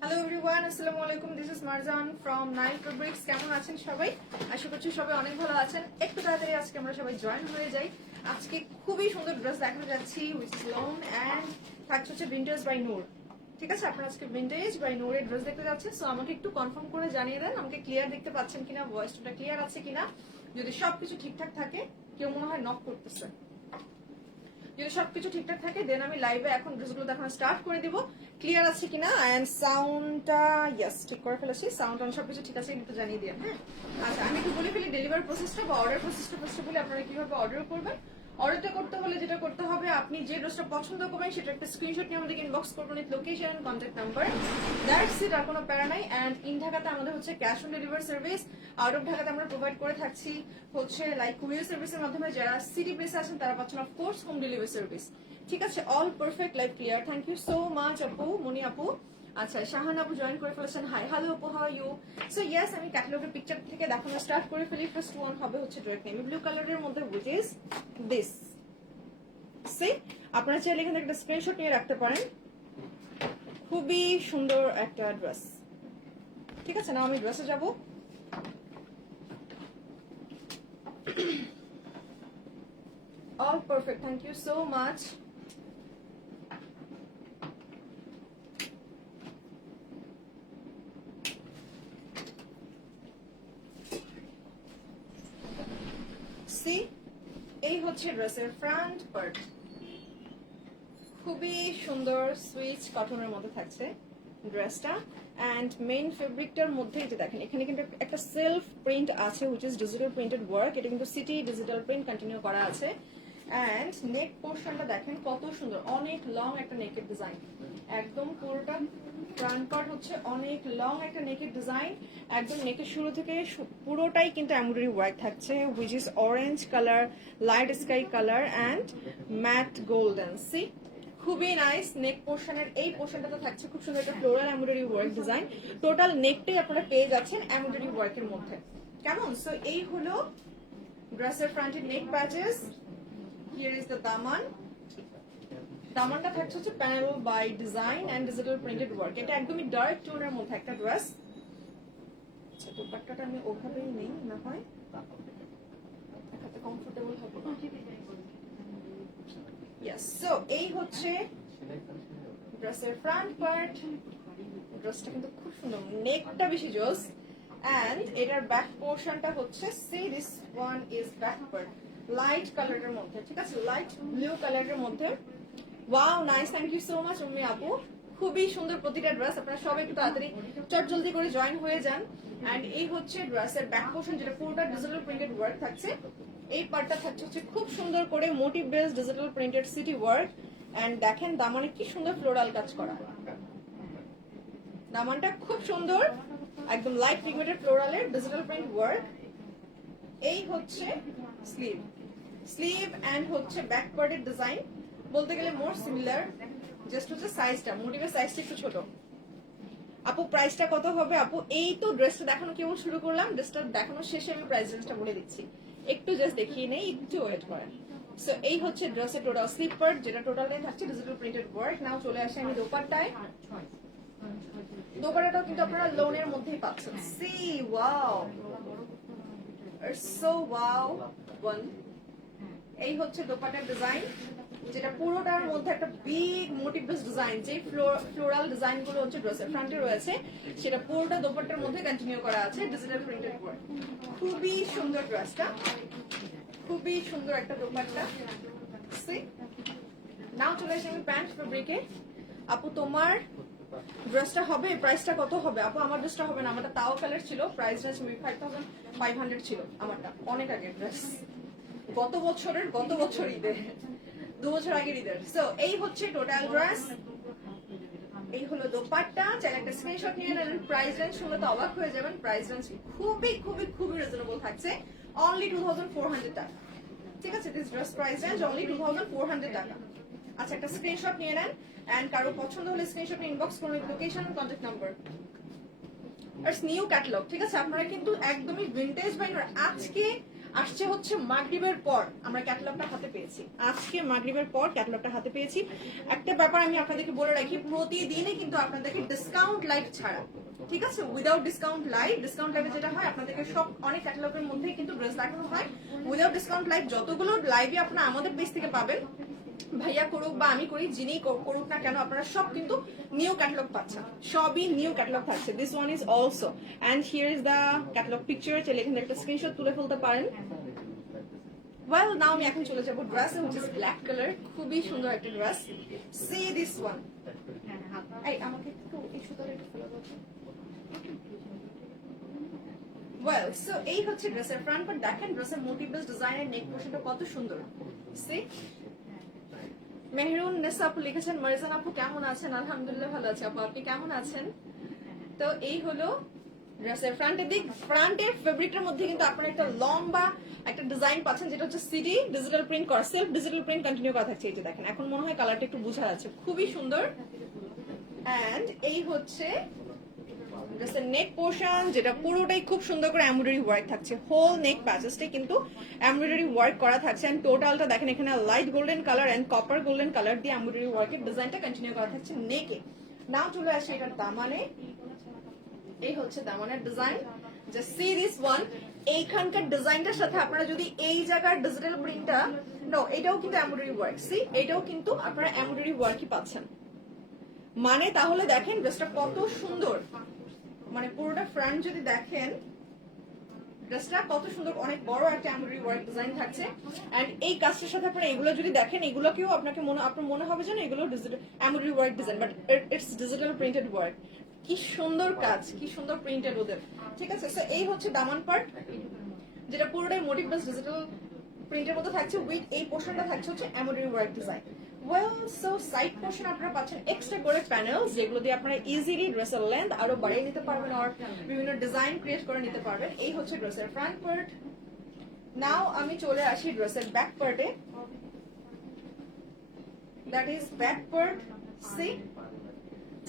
Hello everyone, আসসালামু আলাইকুম। This is Marjan from Nile fabrics. কেমন আছেন সবাই? আশা করছি সবাই অনেক ভালো আছেন। একটু তাড়াতাড়ি আজকে আমরা সবাই জয়েন হয়ে যাই। আজকে খুবই সুন্দর ড্রেস দেখাতে যাচ্ছি, উইচ ইজ লং অ্যান্ড থাকছে হচ্ছে ভিন্টেজ বাই নূর। ঠিক আছে, আপনারা আজকে ভিন্টেজ বাই নূরের ড্রেস দেখতে যাচ্ছেন। সো আমাকে একটু কনফার্ম করে জানিয়ে দেন আমাকে ক্লিয়ার দেখতে পাচ্ছেন কিনা, ভয়েসটা ক্লিয়ার আছে কিনা। যদি সবকিছু ঠিকঠাক থাকে, কেউ মনে হয় নক করতেছে। যদি সবকিছু ঠিকঠাক থাকে দেন আমি লাইভে এখন ড্রেসগুলো দেখানো স্টার্ট করে দিব। ক্লিয়ার আছে কিনা এন্ড সাউন্ডটা ইয়েস ঠিক করে ফেলেছি। সাউন্ড অন সবকিছু ঠিক আছে একটু জানিয়ে দিন। হ্যাঁ, আচ্ছা আমি একটু বলে ফেলি ডেলিভারি প্রসেসটা বা অর্ডার প্রসেসটা ফার্স্ট বলে আপনারা কিভাবে অর্ডার করবেন। অর্ডারটা করতে হলে যেটা করতে হবে, আপনি যে ড্রেসটা পছন্দ করবেন সেটা একটা স্ক্রিনশট নিয়ে আমাদেরকে ইনবক্স করবেন with location, contact number, that's it. আর কোনো প্যারা নাই। এন্ড ইন ঢাকাতে আমাদের হচ্ছে cash on delivery service. Out of ঢাকাতে আমরা প্রোভাইড করে থাকছি হচ্ছে লাইক কুরিয়ার সার্ভিসের মাধ্যমে। যারা সিটি প্লেসে আছেন তারা পাচ্ছেন of course home delivery service. ঠিক আছে, all perfect live clear. Thank you so much আপু, মনি আপু। আচ্ছা, শাহান আপু জয়েন করে ফেলেছেন। হাই, হ্যালো আপু, how are you? So yes, আমি ক্যাটালগের পিকচার থেকে দেখানো স্টার্ট করে ফেলি। ফার্স্ট ওয়ান হবে হচ্ছে ড্রেস নেভি ব্লু কালারের মধ্যে, উইচ ইজ দিস। সি, আপনারা চাইলে এখানে একটা স্ক্রিনশট নিয়ে রাখতে পারেন। খুবই সুন্দর একটা ড্রেস। ঠিক আছে, না আমি ড্রেসে যাব। All perfect, thank you so much. See, এই হচ্ছে ড্রেসের ফ্রন্ট পার্ট। খুবই সুন্দর সুইচ কটনের মধ্যে থাকছে ড্রেসটা। অ্যান্ড মেইন ফেব্রিকটার মধ্যে যে দেখেন এখানে কিন্তু একটা সেলফ প্রিন্ট আছে, which is digital printed work. এটা কিন্তু সিটি ডিজিটাল প্রিন্ট কন্টিনিউ করা আছে। অ্যান্ড নেক পোর্শনটা দেখেন কত সুন্দর, অনেক লং একটা নেকের ডিজাইন। একদম পুরোটা ফ্রন্ট পার্ট হচ্ছে অনেক লং একটা নেকের ডিজাইন। একদম নেকের শুরু থেকে পুরোটাই কিন্তু এমব্রয়ডারি ওয়ার্ক থাকছে, which is orange colour, light sky colour and matt golden. See, খুবই নাইস। নেক পোর্শনের এই পোর্শনটাতে থাকছে খুব সুন্দর একটা floral embroidery work design. Total নেকটাই আপনারা পেয়ে যাচ্ছেন এমব্রয়ডারি ওয়ার্কের মধ্যে। কেমন? সো এই হলো ড্রেসের ফ্রন্টের neck patches. Here is the দামান। দামানটা থাকছে হচ্ছে panel by design and digital printed work. এটা একদমই ডার্ক টোনের মধ্যে একটা ড্রেস। আচ্ছা, দোপাট্টাটা আমি ওভাবেই নেই, না হয় দেখাতে কমফোর্টেবল হবে। ইয়েস, সো এই হচ্ছে ড্রেসের ফ্রন্ট পার্ট। ড্রেসটা কিন্তু খুব সুন্দর, নেকটা বেশি জোস। এন্ড এটার ব্যাক পোর্শনটা হচ্ছে see this one is back part light কালারের মধ্যে। ঠিক আছে, লাইট ব্লু কালারের মধ্যে। Wow, nice, thank you so much Ummi আপু। খুবই সুন্দর প্রতিটা ড্রেস। আপনারা সবাই একটু তাড়াতাড়ি চটজলদি করে জয়েন হয়ে যান। এন্ড এই হচ্ছে ড্রেসের ব্যাক পোর্শন, যেটা পুরোটা ডিজিটাল প্রিন্টেড ওয়ার্ক থাকছে। এই পার্টটা থাকছে হচ্ছে খুব সুন্দর করে motif based digital printed city work. And দেখেন দামানে কি সুন্দর ফ্লোরাল কাজ করা। দামানটা খুব সুন্দর, একদম লাইট পিগমেন্টেড ফ্লোরালের ডিজিটাল প্রিন্ট ওয়ার্ক। এই হচ্ছে স্লিভ। স্লিভ এন্ড হচ্ছে ব্যাক পার্টের ডিজাইন বলতে গেলে মোর সিমিলার, জাস্ট হচ্ছে সাইজটা, মোটিভের সাইজটা একটু ছোট। আপু প্রাইসটা কত হবে? আপু এই তো ড্রেসটা দেখানো কেমন শুরু করলাম, ড্রেসটা দেখানোর শেষে আমি প্রাইস রেঞ্জটা বলে দিচ্ছি। একটু জাস্ট দেখিয়ে নেই, একটু ওয়েট করেন। সো এই হচ্ছে ড্রেসের টোটাল স্লিভ পার্ট, যেটা টোটাল থাকছে ডিজিটাল প্রিন্টেড ওয়ার্ক। নাও চলে আসে আমি দোপাট্টায়। দোপাট্টাটাও কিন্তু আপনারা লোনের মধ্যেই পাচ্ছেন। See, wow, so wow one. এই হচ্ছে দোপাট্টার ডিজাইন, যেটা পুরোটার মধ্যে একটা বিগ মোটিভ বেস ডিজাইন। যে ফ্লোরাল ডিজাইন গুলো হচ্ছে ড্রেসের ফ্রন্টে রয়েছে, সেটা পুরোটা দোপাট্টার মধ্যে কন্টিনিউ করা আছে ডিজিটাল প্রিন্টেড ওয়ার্ক। খুবই সুন্দর ড্রেসটা, খুবই সুন্দর একটা দোপাট্টা। সি, নাও চলে আসে আমি প্যান্ট ফেব্রিকে। আপু তোমার ড্রেসটা হবে, প্রাইসটা কত হবে? আপু আমার ড্রেসটা হবে না, আমারটা তাও কালার ছিল, প্রাইস রেঞ্জ 5500 ছিল আমারটা, অনেক আগের ড্রেস, গত বছর ঈদের, 2 বছর আগের ঈদের। সো এই হচ্ছে টোটাল ড্রেস। এই হলো দোপাট্টা। চাইলে একটা স্ক্রিনশট নিয়ে নেন। প্রাইস রেঞ্জ শুনলে তো অবাক হয়ে যাবেন। প্রাইস রেঞ্জ খুবই খুবই খুবই রিজনেবল থাকছে, অনলি 2400 টাকা। ঠিক আছে, this dress price range only 2400 টাকা। আচ্ছা, একটা স্ক্রিনশট নিয়ে নেন এন্ড কারো পছন্দ হলে স্ক্রিনশট নিয়ে ইনবক্স করুন location and contact number. It's new catalogue. ঠিক আছে, আপনারা কিন্তু একদমই ভিন্টেজ বাই নূর। আসছে হচ্ছে মাগরিবের পর আমরা ক্যাটালগটা হাতে পেয়েছি, আজকে মাগরিবের পর ক্যাটালগটা হাতে পেয়েছি। একটা ব্যাপার আমি আপনাদেরকে বলে রাখি, প্রতিদিনই কিন্তু আপনাদেরকে ডিসকাউন্ট লাইভ ছাড়া, ঠিক আছে, উইদাউট ডিসকাউন্ট লাইভে যেটা হয় আপনাদেরকে সব অনেক ক্যাটালগের মধ্যেই কিন্তু ড্রেস দেখানো হয়। উইদাউট ডিসকাউন্ট লাইভ যতগুলো লাইভে আপনারা আমাদের পেজ থেকে পাবেন, ভাইয়া করুক বা আমি করি, যিনি করুক না কেন, আপনারা সব কিন্তু নিউ ক্যাটালগ পাচ্ছেন, সবই নিউ ক্যাটালগ থাকছে। This one is also, and here is the catalogue picture, চাইলে এখানে একটা স্ক্রিনশট তুলে ফেলতে পারেন। ওয়েল নাও আমি এখন চলে যাবো dress, which is black colour, খুবই সুন্দর একটা ড্রেস। সি দিস ওয়ান, এই আমাকে একটু এই সুতোটা একটু ফেলে দাও। ওয়েল সো এই হচ্ছে ড্রেসের ফ্রন্ট পার্ট, দেখেন ড্রেসের মোটিভস ডিজাইনের নেক পোর্শনটা কত সুন্দর। সি মেহরুন নেসা আপু লিখেছেন, মারজান আপু কেমন আছেন? আলহামদুলিল্লাহ ভালো আছি আপু, আপনি কেমন আছেন? তো এই হলো ড্রেসের ফ্রন্টের দিক। ফ্রন্টের ফেব্রিকটার মধ্যে কিন্তু আপনারা একটা লম্বা একটা ডিজাইন পাচ্ছেন, যেটা হচ্ছে সিডি ডিজিটাল প্রিন্ট করা, সেলফ ডিজিটাল প্রিন্ট কন্টিনিউ করা থাকছে। এই যে দেখেন, এখন মনে হয় কালারটা একটু বোঝা যাচ্ছে, খুবই সুন্দর। এন্ড এই হচ্ছে ড্রেসের নেক পোর্শন, যেটা পুরোটাই খুব সুন্দর করে এমব্রয়ডারি ওয়ার্ক থাকছে, হোল নেক প্যাচেসটাই কিন্তু এমব্রয়ডারি ওয়ার্ক করা থাকছে। এন্ড টোটালটা দেখেন, এখানে light golden colour and copper golden colour দিয়ে এমব্রয়ডারি ওয়ার্কের ডিজাইনটা কন্টিনিউ করা থাকছে নেকে। নাও চলে আসে এটার দামানে, এই হচ্ছে দামানের design. Just see this one, এইখানকার ডিজাইনটার সাথে আপনারা যদি এই জায়গার ডিজিটাল প্রিন্টটা, নো এটাও কিন্তু এমব্রয়ডারি ওয়ার্ক, সি এটাও কিন্তু আপনারা এমব্রয়ডারি ওয়ার্কই পাচ্ছেন। মানে তাহলে দেখেন ড্রেসটা কত সুন্দর, মানে পুরোটা ফ্রন্ট যদি দেখেন ড্রেসটা কত সুন্দর, অনেক বড় একটা এমব্রয়ডারি ওয়ার্ক ডিজাইন থাকছে। এন্ড এই কাজটার সাথে আপনারা এগুলো যদি দেখেন, এগুলোকেও আপনাকে আপনার মনে হবে যে এগুলো digital embroidery work design, but it's digital printed work. কি সুন্দর কাজ, কি সুন্দর প্রিন্টেড ওদের, ঠিক আছে। সো এই হচ্ছে দামান পার্ট, যেটা পুরোটাই মোটিভ বেস ডিজিটাল প্রিন্টের মতো থাকছে, উইথ এই পোর্শনটা থাকছে হচ্ছে embroidery work design. Well so side portion আপনারা পাচ্ছেন এক্সট্রা করে প্যানেলস, যেগুলো দিয়ে আপনারা ইজিলি ড্রেসের লেন্থ আরো বাড়িয়ে নিতে পারবেন, আর বিভিন্ন ডিজাইন ক্রিয়েট করে নিতে পারবেন। এই হচ্ছে ড্রেসের ফ্রন্ট পার্ট। নাও আমি চলে আসি ড্রেসের ব্যাক পার্টে, that is back part. See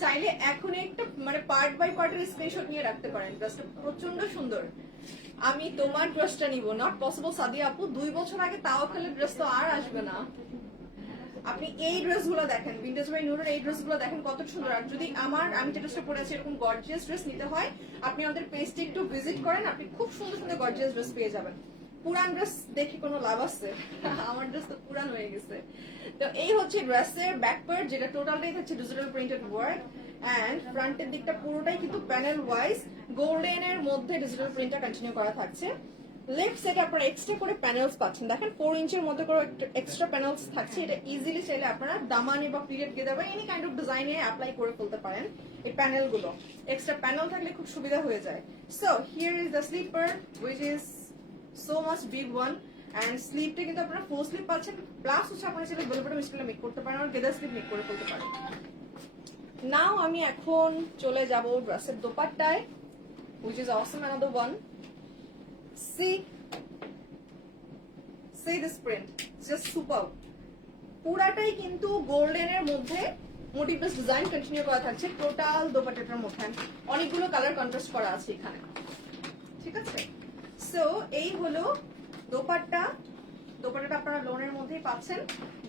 চাইলে এখন একটা মানে পার্ট বাই পার্টের স্ক্রিনশট নিয়ে রাখতে পারেন, ড্রেসটা প্রচন্ড সুন্দর। আমি তোমার ড্রেসটা নিব, নট পসিবল সাদিয়া আপু, 2 বছর আগে তাও খেলে ড্রেস তো আর আসবে না। আপনি এই ড্রেসগুলো দেখেন, ভিন্টেজ বাই নূরের এই ড্রেসগুলো দেখেন কত সুন্দর। আর যদি আমি যে ড্রেসটা পরে আছি এরকম গর্জিয়াস ড্রেস নিতে হয়, আপনি আমাদের পেজটি একটু ভিজিট করেন, আপনি খুব সুন্দর সুন্দর গর্জিয়াস ড্রেস পেয়ে যাবেন। পুরান ড্রেস দেখে কোনো লাভ আছে? আমার ড্রেস তো পুরান হয়ে গেছে। তো এই হচ্ছে ড্রেসের ব্যাক পার্ট, যেটা টোটালটাই হচ্ছে ডিজিটাল প্রিন্টেড ওয়ার্ক। এন্ড ফ্রন্টের দিকটা পুরোটাই কিন্তু প্যানেল ওয়াইজ গোল্ডেনের মধ্যে ডিজিটাল প্রিন্টটা কন্টিনিউ করা থাকছে। লেফট সাইডে আপনারা এক্সট্রা করে প্যানেলস পাচ্ছেন, দেখেন 4 ইঞ্চের মতো করে এক্সট্রা প্যানেলস থাকছে। এটা ইজিলি চাইলে আপনারা দামানি বা পিরিয়ড গেদার বা এনি কাইন্ড অফ ডিজাইনে অ্যাপ্লাই করে ফেলতে পারেন। এই প্যানেলগুলো এক্সট্রা প্যানেল থাকলে খুব সুবিধা হয়ে যায়। So here is the slipper, which is so much big one. And স্লিপটা কিন্তু আপনারা ফুল স্লিপ পাচ্ছেন, প্লাস হচ্ছে আপনারা চাইলে বেল বটম স্টাইলে মেক করতে পারেন, আর গেদার স্লিপ মেক করে ফেলতে পারেন। নাও আমি এখন চলে যাব ড্রেসের দোপাট্টায়, which is awesome another one. See this print, just super. পুরাটাই কিন্তু গোল্ডেনের মধ্যে মোটিভস ডিজাইন কন্টিনিউ করা থাকছে টোটাল দোপাট্টাটার মধ্যে, অনেকগুলো কালার কন্ট্রাস্ট করা আছে এখানে, ঠিক আছে। সো এই হলো দোপাট্টাটা আপনারা লোনের মধ্যেই পাচ্ছেন।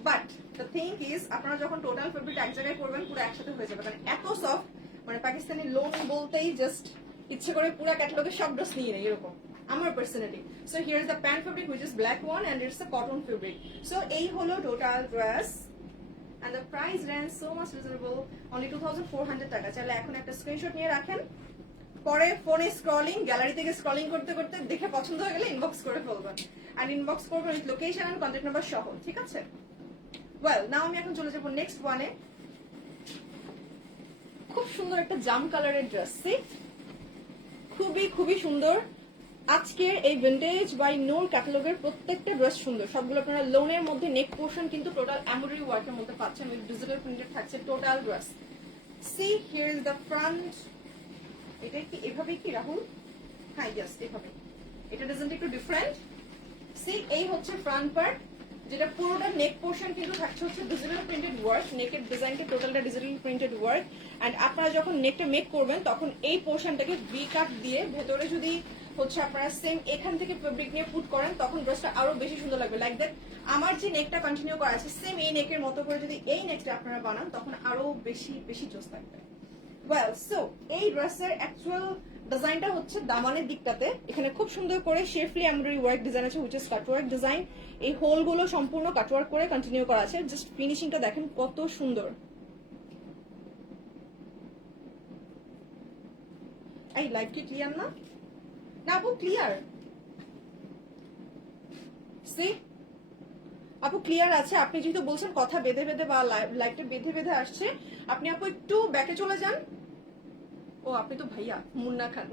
বাট দ্য থিং ইজ, আপনারা যখন টোটাল ফেব্রিক এক জায়গায় করবেন পুরো একসাথে হয়ে যাবে, কারণ এত সফট, মানে পাকিস্তানি লোন বলতেই জাস্ট ইচ্ছে করে পুরো ক্যাটালগের সব ড্রেস নিয়ে নেই এরকম আমার personally. So here is the pant fabric, which is black one, and it's a cotton fabric. So এই হলো total dress, and the price range so much reasonable, only 2400 টাকা। চাইলে এখন একটা স্ক্রিনশট নিয়ে রাখেন, পরে ফোনে স্ক্রলিং, গ্যালারি থেকে স্ক্রলিং করতে করতে দেখে পছন্দ হয়ে গেলে ইনবক্স করে ফেলবেন, এন্ড ইনবক্স করবেন with location and contact number সহ, ঠিক আছে। ওয়েল নাও আমি এখন চলে যাবো নেক্সট ওয়ানে। খুব সুন্দর একটা জাম কালারের ড্রেস, খুবই সুন্দর। আজকের এই ভিন্টেজ বাই নূর ক্যাটালগের প্রত্যেকটা ড্রেস সুন্দর, সবগুলো আপনারা লোনের মধ্যে নেক পোর্শন কিন্তু টোটাল এমব্রয়ডারি ওয়ার্কের মধ্যে পাচ্ছেন, উইথ ডিজিটাল প্রিন্টেড থাকছে total dress. C here is the front, এটা কি এভাবে কি রাহুল? হ্যাঁ ইয়েস এভাবে, এটা ডিজাইনটা একটু ডিফারেন্ট। সি এই হচ্ছে ফ্রন্ট পার্ট, যেটা পুরোটা নেক পোর্শন কিন্তু থাকছে হচ্ছে ডিজিটাল প্রিন্টেড ওয়ার্ক, নেকের ডিজাইনটা টোটালটা ডিজিটাল প্রিন্টেড ওয়ার্ক। এন্ড আপনারা যখন নেকটা মেক করবেন তখন এই পোর্শনটাকে ভি কাট দিয়ে ভেতরে যদি হচ্ছে আপনারা সেম এখান থেকে ফেব্রিক নিয়ে পুট করেন, তখন ড্রেসটা আরো বেশি সুন্দর লাগবে। লাইক দ্যাট আমার যে নেকটা কন্টিনিউ করা আছে সেম এই নেকের মতো করে যদি এই নেকটা আপনারা বানান তখন আরো বেশি বেশি জোস লাগবে। ওয়েল, সো এই ড্রেসের অ্যাকচুয়াল ডিজাইনটা হচ্ছে দামানের দিকটাতে এখানে খুব সুন্দর করে শেফলি এমব্রয়ডারি ওয়ার্ক ডিজাইন আছে, হুইচ ইজ কাটওয়ার্ক ডিজাইন। এই হোল গুলো সম্পূর্ণ কাটওয়ার্ক করে কন্টিনিউ করা আছে। জাস্ট ফিনিশিংটা দেখেন কত সুন্দর। এই লাইভ কি ক্লিয়ার না? না আপু ক্লিয়ার, সি আপু ক্লিয়ার আছে। আপনি যেহেতু বলছেন কথা বেঁধে বেঁধে বা লাইভটা বেঁধে বেঁধে আসছে, আপনি আপু একটু ব্যাকে চলে যান। ও আপনি তো ভাইয়া মুন্না খান,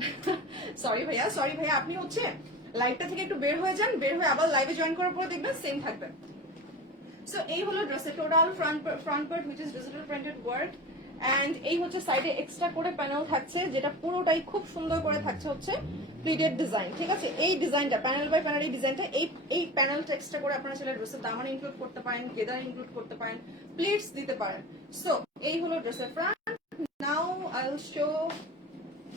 সরি ভাইয়া, সরি ভাইয়া, আপনি হচ্ছে লাইভটা থেকে একটু বের হয়ে যান, বের হয়ে আবার লাইভে জয়েন করার পরে দেখবেন সেম থাকবে। সো এই হলো ড্রেসের total front part which is digital printed work, and এই হচ্ছে সাইডে এক্সট্রা করে প্যানেল থাকছে, যেটা পুরোটাই খুব সুন্দর করে থাকছে হচ্ছে প্লিটেড ডিজাইন। ঠিক আছে, এই ডিজাইনটা প্যানেল বাই প্যানেল, এই ডিজাইনটা এই প্যানেলটা এক্সট্রা করে আপনারা চাইলে ড্রেসের দামান ইনক্লুড করতে পারেন, গেদার ইনক্লুড করতে পারেন, প্লিটস দিতে পারেন। সো এই হলো ড্রেসের front. Now I will show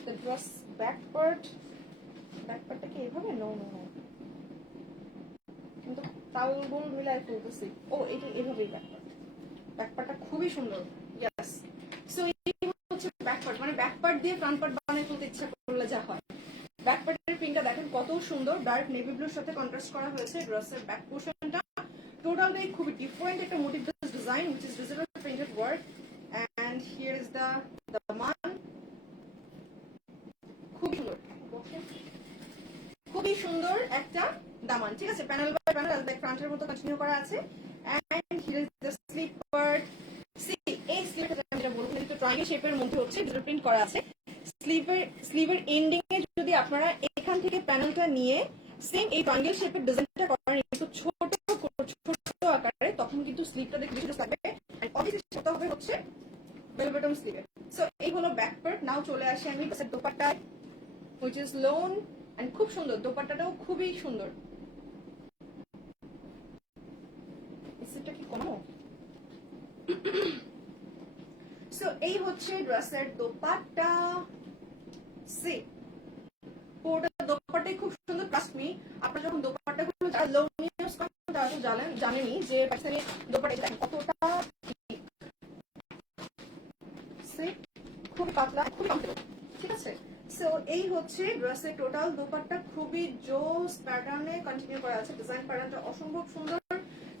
the dress back part. Back পার্টটা কি এইভাবে? নো নো নো, কিন্তু তালগুল মিলাই ফেলতেছি। ও এটা এভাবেই ব্যাক পার্ট। ব্যাক পার্টটা খুবই সুন্দর। ইয়েস, সো এই হচ্ছে ব্যাক পার্ট, মানে ব্যাক পার্ট দিয়ে ফ্রন্ট পার্ট বানাই ফেলতে ইচ্ছা করলে যা হয়। ব্যাক পার্টের প্রিন্টটা দেখেন কত সুন্দর, ডার্ক নেভি ব্লুর সাথে কন্ট্রাস্ট করা হয়েছে ড্রেসের ব্যাক পোর্শনটা। টোটালটাই খুবই ডিফারেন্ট একটা motif based design which is digital printed work, and here is the daman. খুবই সুন্দর, খুবই সুন্দর একটা দামান। ঠিক আছে, প্যানেল বাই প্যানেল লাইক ফ্রন্টের মতো কন্টিনিউ করা আছে। and here is the sleeve part. See এই স্লিভটা আমি যেটা বলবো একটু ট্রায়াঙ্গেল শেপের মধ্যে হচ্ছে ডিজিটাল প্রিন্ট করা আছে। স্লিভের এন্ডিং এ যদি আপনারা এখান থেকে প্যানেলটা নিয়ে সেম এই ট্রায়াঙ্গেল শেপের ডিজাইনটা করেন একটু ছোট ছোট আকারে, তখন কিন্তু স্লিভটা দেখতে বেশি লাগবে। এন্ড অবভিয়াসলি সেটা হবে হচ্ছে ভেলভেটম স্লিভে। সো এই হলো ব্যাক পার্ট। নাও চলে আসি আমি ড্রেসের দোপাট্টায়, which is loan, and খুব সুন্দর দোপাট্টাটাও খুবই সুন্দর। এটা কি কমো? সো এই হচ্ছে ড্রেসের দোপাট্টা। সি পুরোটা দোপাট্টাই খুব সুন্দর। ট্রাস্ট মি, আপনারা যখন দোপাট্টাগুলো লোন ইউজ করেন তারা তো জানেনই যে পাকিস্তানি দোপাট্টা কতটা খুবই পাতলা, খুবই কমফোর্টেবল। ঠিক আছে, সো এই হচ্ছে ড্রেসের টোটাল দোপাট্টা। খুবই জোস প্যাটার্নে কন্টিনিউ করা আছে। ডিজাইন প্যাটার্নটা অসম্ভব সুন্দর।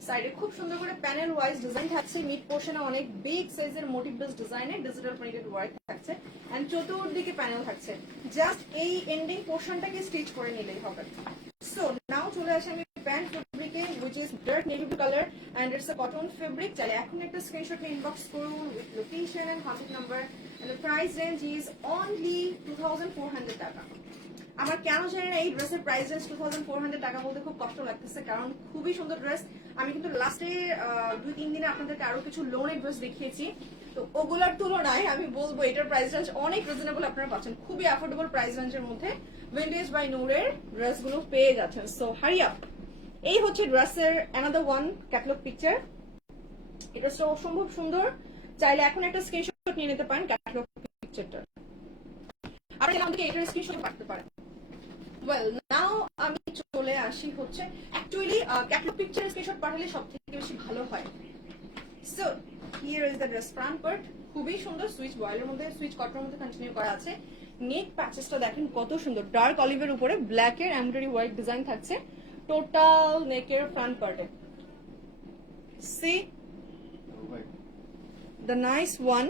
সাইডে খুব সুন্দর করে প্যানেল ওয়াইজ ডিজাইন থাকছে। মিড পোর্শনে অনেক বিগ সাইজের মোটিভ বেস ডিজাইনে ডিজিটাল প্রিন্টেড ওয়ার্ক থাকছে, এন্ড চতুর্দিকে প্যানেল থাকছে। জাস্ট এই এন্ডিং পোর্শনটাকে স্টিচ করে নিলেই হবে। সো নাও চলে আসে আমি pant ফেব্রিকে, which is dark navy blue color and it's a cotton fabric. চাইলে এখন একটা স্ক্রিনশট নিয়ে ইনবক্স করুন with location and contact number, and the price range is only 2400 টাকা। আমার কেন জানি না এই ড্রেসের প্রাইস রেঞ্জ 2400 টাকা বলতে খুব কষ্ট লাগতেছে, কারণ খুবই সুন্দর ড্রেস। আমি কিন্তু লাস্টে 2-3 দিনে আপনাদেরকে আরো কিছু লোনের ড্রেস দেখিয়েছি, তো ওগুলার তুলনায় আমি বলবো এটার প্রাইস রেঞ্জ অনেক রিজনেবল আপনারা পাচ্ছেন। খুবই অ্যাফোর্ডেবল প্রাইস রেঞ্জের মধ্যে ভিন্টেজ বাই নূরের ড্রেসগুলো পেয়ে যাচ্ছেন। So hurry up. এই হচ্ছে ড্রেসের অ্যানাদার ওয়ান ক্যাটালগ পিকচার। এটা অসম্ভব সুন্দর। চাইলে এখন একটা স্ক্রিনশট নিয়ে নিতে পারেন ক্যাটালগ পিকচারটা। আপনি আমাদেরকে এটার স্ক্রিনশট পাঠাতে পারেন। ওয়েল, নাও আমি চলে আসি হচ্ছে অ্যাকচুয়ালি ক্যাটালগ পিকচার স্ক্রিনশট পাঠালে সবথেকে বেশি ভালো হয়। So here is the dress front part. খুবই সুন্দর সুইচ বয়েলের মধ্যে, সুইচ কটনের মধ্যে কন্টিনিউ করা আছে। নেক প্যাচেসটা দেখেন কত সুন্দর, ডার্ক অলিভের উপরে ব্ল্যাক এর এমব্রয়ডারি ওয়ার্ক ডিজাইন থাকছে টোটাল নেকের ফ্রন্ট পার্টে। C the nice one.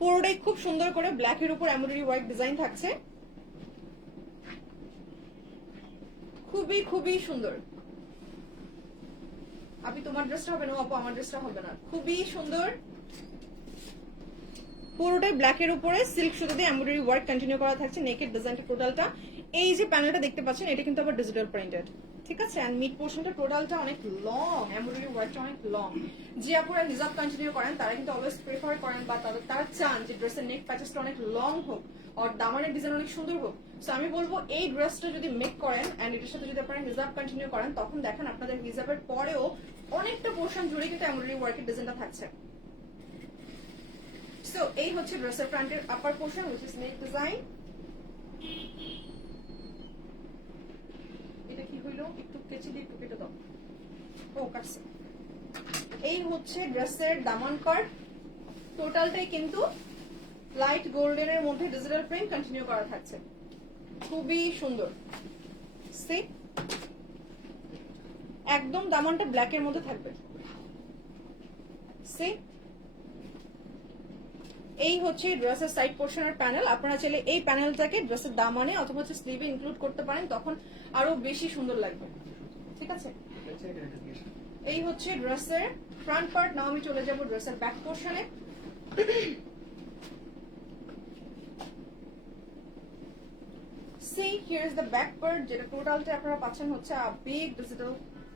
পুরোটাই খুব সুন্দর করে ব্ল্যাক এর উপর এমব্রয়ডারি ওয়ার্ক ডিজাইন থাকছে। খুবই খুবই সুন্দর। আপনি তোমার ড্রেসটা হবে না আপু, আমার ড্রেসটা হবে না। খুবই সুন্দর, পুরোটাই ব্ল্যাক এর উপরে সিল্ক সুতো দিয়ে এমব্রয়ডারি ওয়ার্ক কন্টিনিউ করা থাকছে। নেকের ডিজাইনটা টোটালটা, এই যে প্যানেলটা দেখতে পাচ্ছেন এটা কিন্তু আবার ডিজিটাল প্রিন্টেড। ঠিক আছে, এন্ড মিড পোর্শনটা টোটালটা অনেক লং, এমব্রয়ডারি ওয়ার্কটা অনেক লং। যে আপনারা হিজাব কন্টিনিউ করেন তারা কিন্তু অলওয়েজ প্রেফার করেন বা তারা চান যে ড্রেসের নেক প্যাচেসটা অনেক লং হোক আর দামানের ডিজাইন অনেক সুন্দর হোক। সো আমি বলবো এই ড্রেসটা যদি মেক করেন এন্ড এটার সাথে যদি আপনারা হিজাব কন্টিনিউ করেন তখন দেখেন আপনাদের হিজাবের পরেও অনেকটা পোর্শন জুড়ে কিন্তু এমব্রয়ডারি ওয়ার্কের ডিজাইনটা থাকছে। সো এই হচ্ছে ড্রেসের ফ্রন্টের আপার portion which is neck design, হইলো একটু কেচি দিয়ে একটু কেটে দাও। ও কাটছে। এই হচ্ছে ড্রেসের দামান পার্ট, টোটালটাই কিন্তু লাইট গোল্ডেনের মধ্যে ডিজিটাল প্রিন্ট কন্টিনিউ করা থাকছে, খুবই সুন্দর। সি একদম দামানটা ব্ল্যাকের মধ্যে থাকবে। সি এই হচ্ছে ড্রেসের সাইড পোর্শনের প্যানেল। আপনারা চাইলে এই প্যানেলটাকে ড্রেসের দামানে অথবা হচ্ছে স্লিভে ইনক্লুড করতে পারেন, তখন আরো বেশি সুন্দর লাগবে। ঠিক আছে, এই হচ্ছে ড্রেসের ফ্রন্ট পার্ট। নাও আমি চলে যাব ড্রেসের back পোর্শনে। See, here is the back part, যেটা টোটালটা আপনারা পাচ্ছেন হচ্ছে a big digital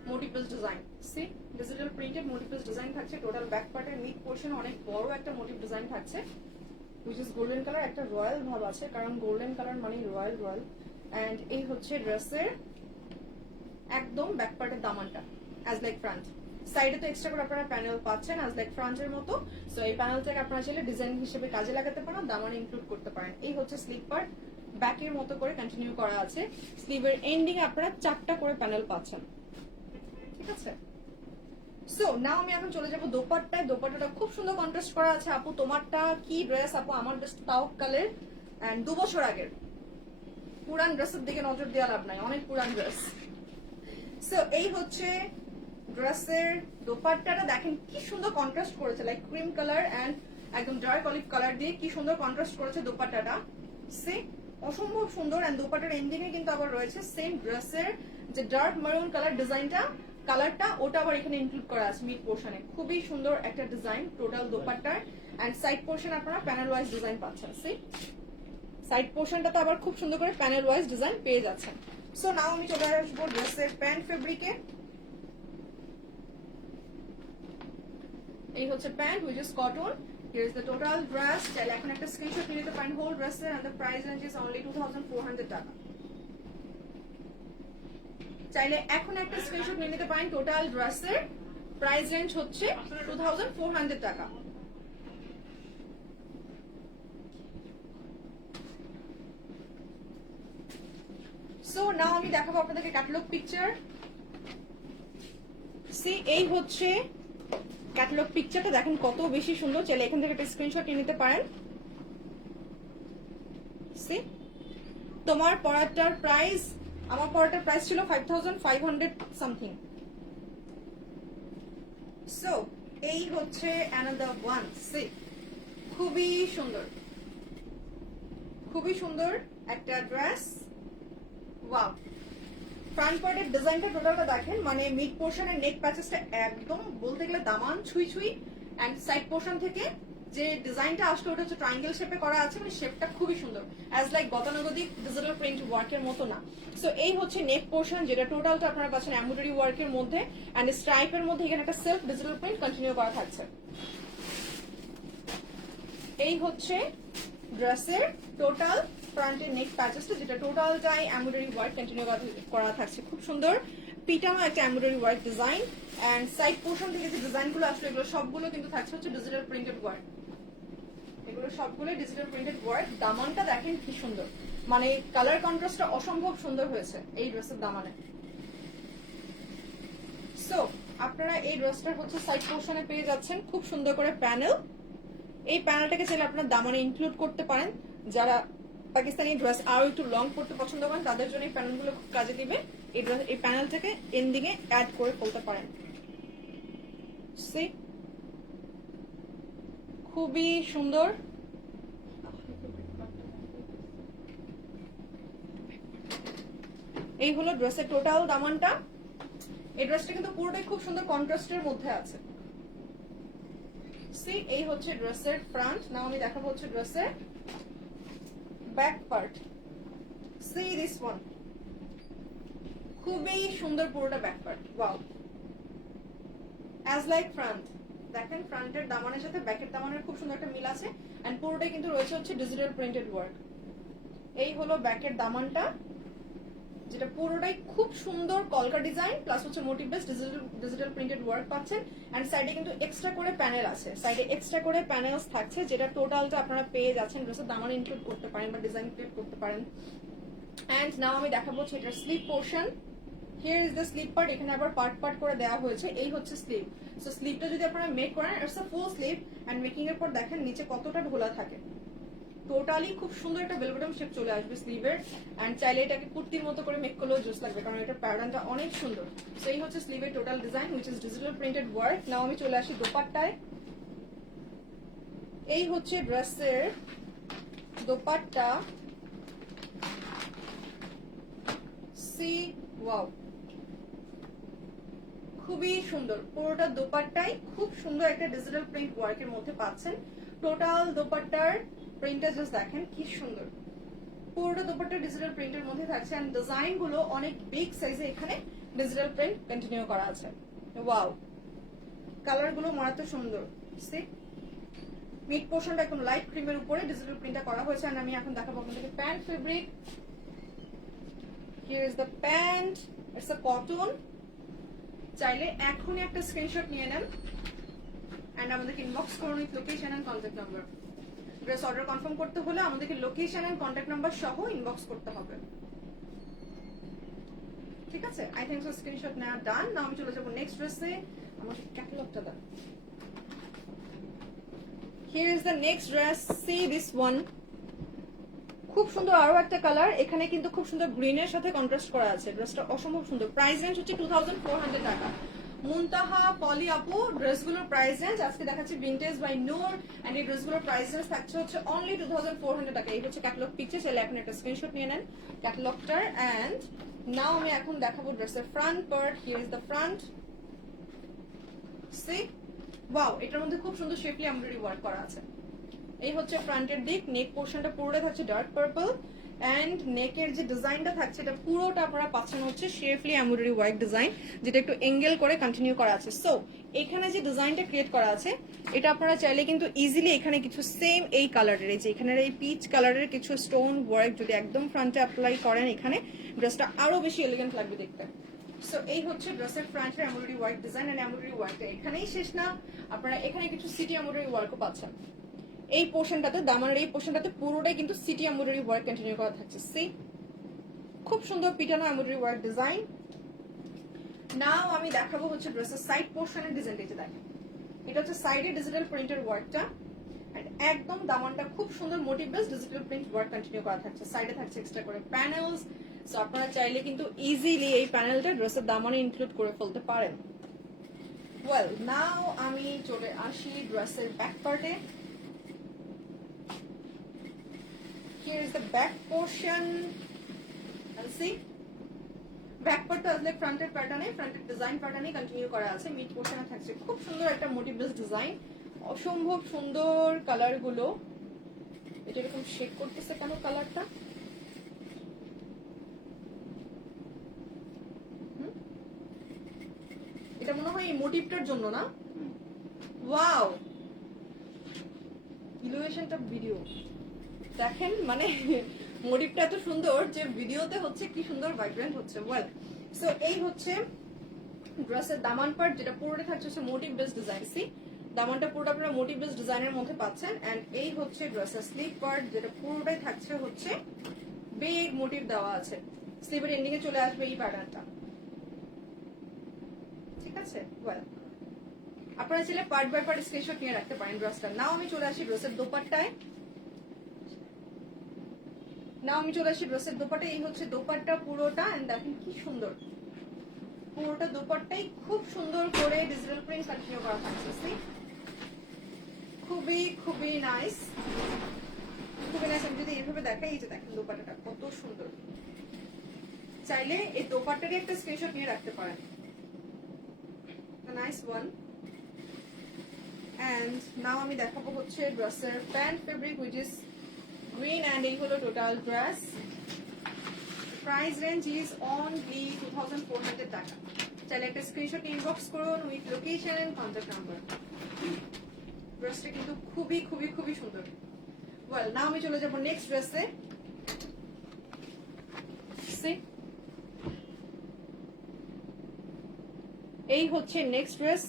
motifs design. See, digital printed motifs design থাকছে টোটাল ব্যাক পার্টের মিড পোর্শনে, অনেক বড় একটা মোটিভ ডিজাইন থাকছে, which is golden color, একটা রয়্যাল ভাব আছে কারণ গোল্ডেন কালার মানে রয়্যাল রয়্যাল। এন্ড এই হচ্ছে ড্রেসের একদম ব্যাক পার্টের দামানটা অ্যাজ লাইক ফ্রন্ট। সাইডে তো এক্সট্রা করে আপনারা প্যানেল পাচ্ছেন অ্যাজ লাইক ফ্রন্টের মতো। সো এই প্যানেলটাকে আপনারা চাইলে ডিজাইন হিসেবে কাজে লাগাতে পারেন, দামানে ইনক্লুড করতে পারেন। এই হচ্ছে স্লিভ পার্ট, ব্যাকের মতো করে কন্টিনিউ করা আছে। স্লিভের এন্ডিং এ আপনারা 4টা করে প্যানেল পাচ্ছেন। ঠিক আছে, সো নাও আমি এখন চলে যাব দোপাট্টায়। দোপাট্টাটা খুব সুন্দর কন্ট্রাস্ট করা আছে। আপু তোমারটা কি ড্রেস? আপু আমার ড্রেস তাওক কালার এন্ড 2 বছর আগের পুরান ড্রেসের দিকে নজর দেওয়া লাভ নাই, অনেক পুরান ড্রেস। সো এই হচ্ছে ড্রেসের দোপাট্টাটা, দেখেন কি সুন্দর কন্ট্রাস্ট করেছে, লাইক ক্রিম কালার এন্ড একদম ডার্ক অলিভ কালার দিয়ে কি সুন্দর কন্ট্রাস্ট করেছে দোপাট্টাটা। সে অসম্ভব সুন্দর। এন্ড দোপাট্টার এন্ডিং এ কিন্তু আবার রয়েছে সেম ড্রেসের যে ডার্ক মেরুন কালার ডিজাইনটা, কালারটা ওটা আবার এখানে ইনক্লুড করা আছে মিড পোর্শনে। খুবই সুন্দর একটা ডিজাইন টোটাল দোপাট্টার। এন্ড সাইড পোর্শন আপনারা প্যানেল ওয়াইজ ডিজাইন পাচ্ছেন। সি সাইড পোর্শনটা তো আবার খুব সুন্দর করে প্যানেল ওয়াইজ ডিজাইন পেয়ে যাচ্ছেন। সো নাও আমি চলে আসবো ড্রেসের প্যান্ট ফেব্রিকে। এই হচ্ছে pant which is cotton. Here is the total dress. চাইলে এখন একটা স্ক্রিনশট নিয়ে নিতে পারেন হোল ড্রেসের, and the price range is only 2400 টাকা। চাইলে এখন একটা স্ক্রিনশট নিয়ে নিতে পারেন, টোটাল ড্রেসের প্রাইস রেঞ্জ হচ্ছে 2400 টাকা। সো নাও আমি দেখাবো আপনাদেরকে ক্যাটালগ পিকচার। সি এই হচ্ছে ক্যাটালগ পিকচারটা, দেখেন কত বেশি সুন্দর। চাইলে এখান থেকে একটা স্ক্রিনশট নিয়ে নিতে পারেন। সি তোমার পড়াটার প্রাইস, আমার পড়াটার প্রাইস ছিল 5500 সামথিং। সো এই হচ্ছে অ্যানাদার ওয়ান। সি খুবই সুন্দর, খুবই সুন্দর একটা ড্রেস। ওয়াও, ফ্রন্ট পার্টের ডিজাইনটা টোটালটা দেখেন, মানে মিড পোর্শনের নেক প্যাচেসটা একদম বলতে গেলে দামান ছুঁই ছুঁই। এন্ড সাইড পোর্শন থেকে যে ডিজাইনটা আসলে ওটা হচ্ছে ট্রায়াঙ্গেল শেপে করা আছে, মানে শেপটা খুবই সুন্দর, অ্যাজ লাইক গতানুগতিক ডিজিটাল প্রিন্ট ওয়ার্কের মতো না। সো এই হচ্ছে নেক পোর্শন, যেটা টোটালটা আপনারা পাচ্ছেন এমব্রয়ডারি ওয়ার্কের মধ্যে এন্ড স্ট্রাইপের মধ্যে। এখানে একটা সেলফ ডিজিটাল প্রিন্ট কন্টিনিউ করা থাকছে। এই হচ্ছে ড্রেসের টোটাল ফ্রন্টের নেক প্যাচেসটা, যেটা টোটালটাই এমব্রয়ডারি ওয়ার্ক কন্টিনিউ করা থাকছে। খুব সুন্দর পিটানো একটা embroidery work design. And side portion থেকে যে ডিজাইনগুলো আসলে এগুলো সবগুলো কিন্তু থাকছে হচ্ছে ডিজিটাল প্রিন্টেড ওয়ার্ক। এগুলো সবগুলো ডিজিটাল প্রিন্টেড ওয়ার্ক। দামানটা দেখেন কি সুন্দর, মানে কালার কন্ট্রাস্টটা অসম্ভব সুন্দর হয়েছে এই ড্রেসের দামানে। সো আপনারা এই ড্রেসটার হচ্ছে সাইড পোর্শনে পেয়ে যাচ্ছেন খুব সুন্দর করে প্যানেল। এই প্যানেলটাকে চাইলে আপনারা দামানে ইনক্লুড করতে পারেন। যারা পাকিস্তানি ড্রেস আরো একটু লং পড়তে পছন্দ করেন তাদের জন্য এই প্যানেলগুলো খুব কাজে দিবে। এই প্যানেলটাকে এন্ডিং এ অ্যাড করে ফেলতে পারেন। সি খুবই সুন্দর। এই হলো ড্রেসের টোটাল দামানটা। এই ড্রেসটা কিন্তু পুরোটাই খুব সুন্দর কন্ট্রাস্টের মধ্যে আছে। সি এই হচ্ছে ড্রেসের ফ্রন্ট। নাও আমি দেখাবো হচ্ছে ড্রেসের back part. C this one, খুবই সুন্দর পুরোটা back part. Wow, as like front. দেখেন ফ্রন্টের দামানের সাথে ব্যাকের দামানের খুব সুন্দর একটা মিল আছে। এন্ড পুরোটাই কিন্তু রয়েছে হচ্ছে ডিজিটাল প্রিন্টেড ওয়ার্ক। এই হলো ব্যাকের দামানটা, যেটা পুরোটাই খুব সুন্দর কলকা ডিজাইন প্লাস হচ্ছে motif base digital printed work পাচ্ছেন। এন্ড সাইডে কিন্তু এক্সট্রা করে প্যানেল আছে, সাইডে এক্সট্রা করে প্যানেলস থাকছে, যেটা টোটালটা আপনারা পেয়ে যাচ্ছেন। ড্রেসের দামান ইনক্লুড করতে পারেন বা ডিজাইন ক্রিয়েট করতে পারেন। এন্ড নাও আমি দেখাবো হচ্ছে এটার sleeve portion. Here is the sleeve part, এখানে আবার পার্ট পার্ট করে দেওয়া হয়েছে, এই হচ্ছে স্লিভ। সো স্লিভটা যদি আপনারা মেক করেন it's a full sleeve, and making এর পর দেখেন নিচে কতটা ঢোলা থাকে। টোটালি খুব সুন্দর একটা বেল বটম শেপ চলে আসবে স্লিভের, এন্ড চাইলে এটাকে কুর্তির মতো করে মেক করলেও জোস লাগবে, কারণ এটা প্যাটার্নটা অনেক সুন্দর। সো এই হচ্ছে স্লিভের total design which is digital printed work. Now আমি চলে আসি দোপাট্টায়। এই হচ্ছে ড্রেসের দোপাট্টা। সি ওয়াও, খুবই সুন্দর। পুরোটা দোপাট্টাই খুব সুন্দর একটা ডিজিটাল প্রিন্ট ওয়ার্কের মধ্যে পাচ্ছেন। টোটাল দোপাট্টার প্রিন্টটা জাস্ট দেখেন কি সুন্দর, পুরোটা দোপাট্টা ডিজিটাল প্রিন্টের মধ্যে থাকছে, এন্ড ডিজাইন গুলো অনেক বিগ সাইজে এখানে ডিজিটাল প্রিন্ট কন্টিনিউ করা আছে। ওয়াও, কালার গুলো মারাত্মক সুন্দর। সি মিড পোর্শনটা এখন লাইট ক্রিমের উপরে ডিজিটাল প্রিন্টটা করা হয়েছে, এন্ড আমি এখন দেখাবো আপনাদেরকে pant fabric. Here is the pant, it's a cotton. চাইলে এখনই একটা স্ক্রিনশট নিয়ে নেন এন্ড আমাদেরকে ইনবক্স করুন with location and contact number. Dress order confirm করতে হলে আমাদেরকে লোকেশন এন্ড কন্ট্যাক্ট নাম্বার সহ ইনবক্স করতে হবে, ঠিক আছে? আই থিংক সো স্ক্রিনশট নেওয়া ডান। নাও আমি চলে যাবো নেক্সট ড্রেসে। আমাকে ক্যাটালগটা দাও। Here is the next dress, C this one. খুব সুন্দর আরো একটা কালার, এখানে কিন্তু খুব সুন্দর গ্রিনের সাথে কন্ট্রাস্ট করা আছে। ড্রেসটা অসম্ভব সুন্দর। প্রাইস রেঞ্জ হচ্ছে 2400 টাকা। মুনতাহা পলি আপু ড্রেসগুলোর প্রাইস রেঞ্জ আজকে দেখাচ্ছি ভিনটেজ বাই নূর, এন্ড এই ড্রেসগুলোর প্রাইস রেঞ্জ থাকছে হচ্ছে অনলি 2400 টাকা। এই হচ্ছে ক্যাটালগ পিকচার, চাইলে এখন একটা স্ক্রিনশট নিয়ে নেন ক্যাটালগটার। এন্ড নাও আমি এখন দেখাবো ড্রেসের front part. Here is the front. C wow, এটার মধ্যে খুব সুন্দর শেপলি এমব্রয়ডারি ওয়ার্ক করা আছে। এই হচ্ছে ফ্রন্টের দিক। নেক পোর্শনটা পুরোটা থাকছে ডার্ক পার্পল, এন্ড নেকের যে ডিজাইনটা থাকছে এটা পুরোটা আপনারা পাচ্ছেন হচ্ছে শেফলি এমব্রয়ডারি ওয়ার্ক ডিজাইন, যেটা একটু এঙ্গেল করে কন্টিনিউ করা আছে। সো এখানে যে ডিজাইনটা ক্রিয়েট করা আছে এটা আপনারা চাইলে কিন্তু ইজিলি এখানে কিছু সেম এই কালারের, এই যে এখানের এই পিচ কালারের কিছু স্টোন ওয়ার্ক যদি একদম ফ্রন্টে অ্যাপ্লাই করেন, এখানে ড্রেসটা আরো বেশি এলিগেন্ট লাগবে দেখতে। সো এই হচ্ছে ড্রেসের ফ্রন্টের embroidery work design, and embroidery ওয়ার্কটা এখানেই শেষ না, আপনারা এখানে কিছু সিটি এমব্রয়ডারি ওয়ার্কও পাচ্ছেন। এই পোর্শনটাতে, দামানের এই পোর্শনটাতে পুরোটাই কিন্তু সিটি এমব্রয়ডারি ওয়ার্ক কন্টিনিউ করা থাকছে। সি খুব সুন্দর পিটানো এমব্রয়ডারি ওয়ার্ক ডিজাইন। নাও আমি দেখাবো হচ্ছে ড্রেসের সাইড পোর্শনের ডিজাইনটা। এই যে দেখেন, এটা হচ্ছে সাইডে ডিজিটাল প্রিন্টের ওয়ার্কটা, এন্ড একদম দামানটা খুব সুন্দর motif base digital print work continue করা থাকছে। সাইডে থাকছে এক্সট্রা করে প্যানেলস। সো আপনারা চাইলে কিন্তু ইজিলি এই প্যানেলটা ড্রেসের দামানে ইনক্লুড করে ফেলতে পারেন। ওয়েল, নাও আমি চলে আসি ড্রেসের ব্যাক পার্টে। Here is the back portion, and see back পার্টটা আসলে ফ্রন্টের প্যাটার্নে, ফ্রন্টের ডিজাইন প্যাটার্নে কন্টিনিউ করা আছে। মিড পোর্শনে থাকছে খুব সুন্দর একটা মোটিভ বেস ডিজাইন, অসম্ভব সুন্দর কালার গুলো। এটা এরকম শেক করতেছে কেন কালারটা? এটা মনে হয় এই মোটিভটার জন্য না? ওয়াও, ইলুয়েশনটা ভিডিও দেখেন, মানে মোটিভটা এত সুন্দর যে ভিডিওতে হচ্ছে কি সুন্দর ভাইব্রেন্ট হচ্ছে। ওয়েল, সো এই হচ্ছে ড্রেসের দামান পার্ট, যেটা পুরোটা থাকছে হচ্ছে মোটিভ বেস ডিজাইন। সি দামানটা পুরোটা আপনারা মোটিভ বেস ডিজাইনের মধ্যে পাচ্ছেন, এন্ড এই হচ্ছে ড্রেসের স্লিভ পার্ট, যেটা পুরোটাই থাকছে হচ্ছে বিগ মোটিভ দেওয়া আছে। স্লিভের এন্ডিং এ চলে আসবে এই প্যাটার্নটা, ঠিক আছে? ওয়েল, আপনারা চাইলে পার্ট বাই পার্ট স্ক্রিনশট নিয়ে রাখতে পারেন ড্রেসটা। নাও আমি চলে আসি ড্রেসের দোপাট্টায়। এই হচ্ছে দোপাট্টা পুরোটা, এন্ড দেখেন কি সুন্দর, পুরোটা দোপাট্টাই খুব সুন্দর করে ডিজিটাল প্রিন্ট কন্টিনিউ করা থাকছে। খুবই খুবই নাইস, খুবই নাইস। আমি যদি এইভাবে দেখাই, এই যে দেখেন দোপাট্টাটা কত সুন্দর। চাইলে এই দোপাট্টারই একটা স্ক্রিনশট নিয়ে রাখতে পারেন। Nice one. এন্ড নাও আমি দেখাবো হচ্ছে ড্রেসের pant fabric, which is green, and এই হলো total dress. Price range is only 2400 টাকা। চাইলে একটা স্ক্রিনশট ইনবক্স করুন with location and contact number. ড্রেসটা কিন্তু খুবই খুবই খুবই সুন্দর। ওয়েল, নাও আমি চলে যাবো নেক্সট ড্রেসে। এই হচ্ছে নেক্সট ড্রেস,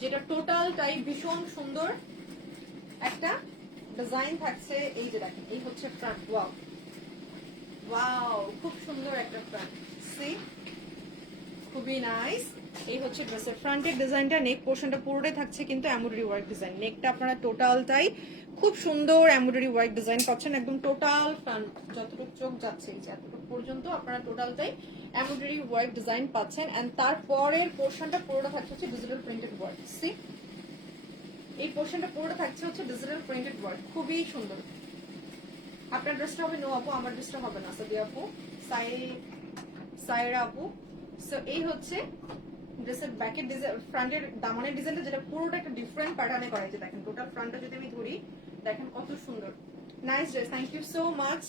যেটা টোটাল টাইপ ভীষণ সুন্দর একটা ডিজাইন থাকছে। এই যে দেখেন, এই হচ্ছে ফ্রন্ট। ওয়াও ওয়াও, খুব সুন্দর একটা ফ্রন্ট। সি খুবই নাইস। এই হচ্ছে ড্রেসের ফ্রন্টের ডিজাইনটা, নেক পোর্শনটা পুরোটাই থাকছে কিন্তু এমব্রয়ডারি ওয়ার্ক ডিজাইন। নেকটা আপনারা টোটালটাই খুব সুন্দর এমব্রয়ডারি ওয়ার্ক ডিজাইন পাচ্ছেন, একদম টোটাল ফ্রন্ট যতটুকু চোখ যাচ্ছে এই যে এতটুকু পর্যন্ত আপনারা টোটালটাই এমব্রয়ডারি ওয়ার্ক ডিজাইন পাচ্ছেন। এন্ড তারপরের পোর্শনটা পুরোটা থাকছে হচ্ছে ডিজিটাল প্রিন্টেড ওয়ার্ক। সি এই পোর্শনটা পুরোটা থাকছে হচ্ছে ডিজিটাল প্রিন্টেড ওয়ার্ক, খুবই সুন্দর। আপনার ড্রেসটা হবে নো আপু, আমার ড্রেসটা হবে না সাদিয়া আপু, সাইরা আপু। সো এই হচ্ছে ড্রেসের ব্যাকের ডিজাইন, ফ্রন্টের দামানের ডিজাইনটা যেটা পুরোটা একটা ডিফারেন্ট প্যাটার্নে করা হয়েছে। দেখেন টোটাল ফ্রন্টটা যদি আমি ধরি, দেখেন কত সুন্দর, nice dress. Thank you so much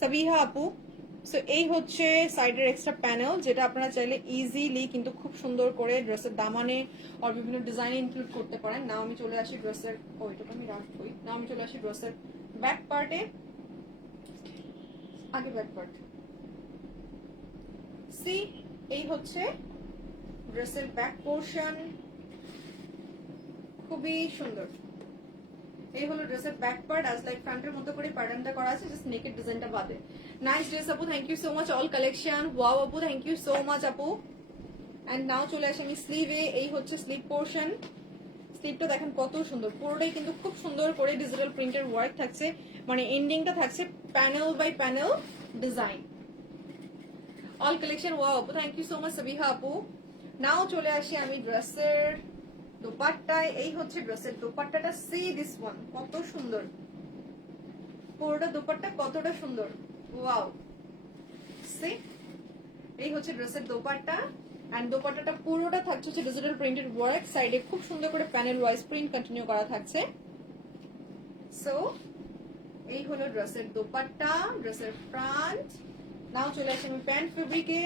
Sabiha আপু। সো এই হচ্ছে সাইডের এক্সট্রা প্যানেল, যেটা আপনারা চাইলে ইজিলি কিন্তু খুব সুন্দর করে ড্রেসের দামানে আর বিভিন্ন ডিজাইনে ইনক্লুড করতে পারেন। নাও আমি চলে আসি ড্রেসের, ওইটা আমি রাখবই। নাও আমি চলে আসি ড্রেসের ব্যাক পার্টে। আগে ব্যাক পার্ট, সি এই হচ্ছে ড্রেসের ব্যাক পোর্শন, খুবই সুন্দর। এই হলো ড্রেসের ব্যাক পার্ট, আজ লাইক ফ্রন্টের মতো করে প্যাটার্নটা করা আছে, জাস্ট নেকের ডিজাইনটা বাদে। নাইস ড্রেস আপু, thank you so much. All collection wow আপু, থ্যাংক ইউ সো মাচ আপু। এন্ড নাও চলে আসি আমি স্লিভে। এই হচ্ছে স্লিভ পোর্শন, স্লিভটা দেখেন কত সুন্দর, পুরোটাই কিন্তু খুব সুন্দর করে ডিজিটাল প্রিন্টের ওয়ার্ক থাকছে, মানে এন্ডিংটা থাকছে panel by panel design. All collection wow আপু, thank you so much Sabiha আপু। নাও চলে আসি আমি ড্রেসের দোপাট্টায়। এই হচ্ছে ড্রেসের দোপাট্টাটা, সি দিস ওয়ান, কত সুন্দর পুরোটা দোপাট্টা, কতটা সুন্দর, ওয়াও। সি এই হচ্ছে ড্রেসের দোপাট্টা, এন্ড দোপাট্টাটা পুরোটা থাকছে হচ্ছে ডিজিটাল প্রিন্টেড ওয়ার্ক, সাইডে খুব সুন্দর করে প্যানেল ওয়াইজ প্রিন্ট কন্টিনিউ করা থাকছে। সো এই হলো ড্রেসের দোপাট্টা, ড্রেসের ফ্রন্ট। নাও চলে আসি আমি pant ফেব্রিকে।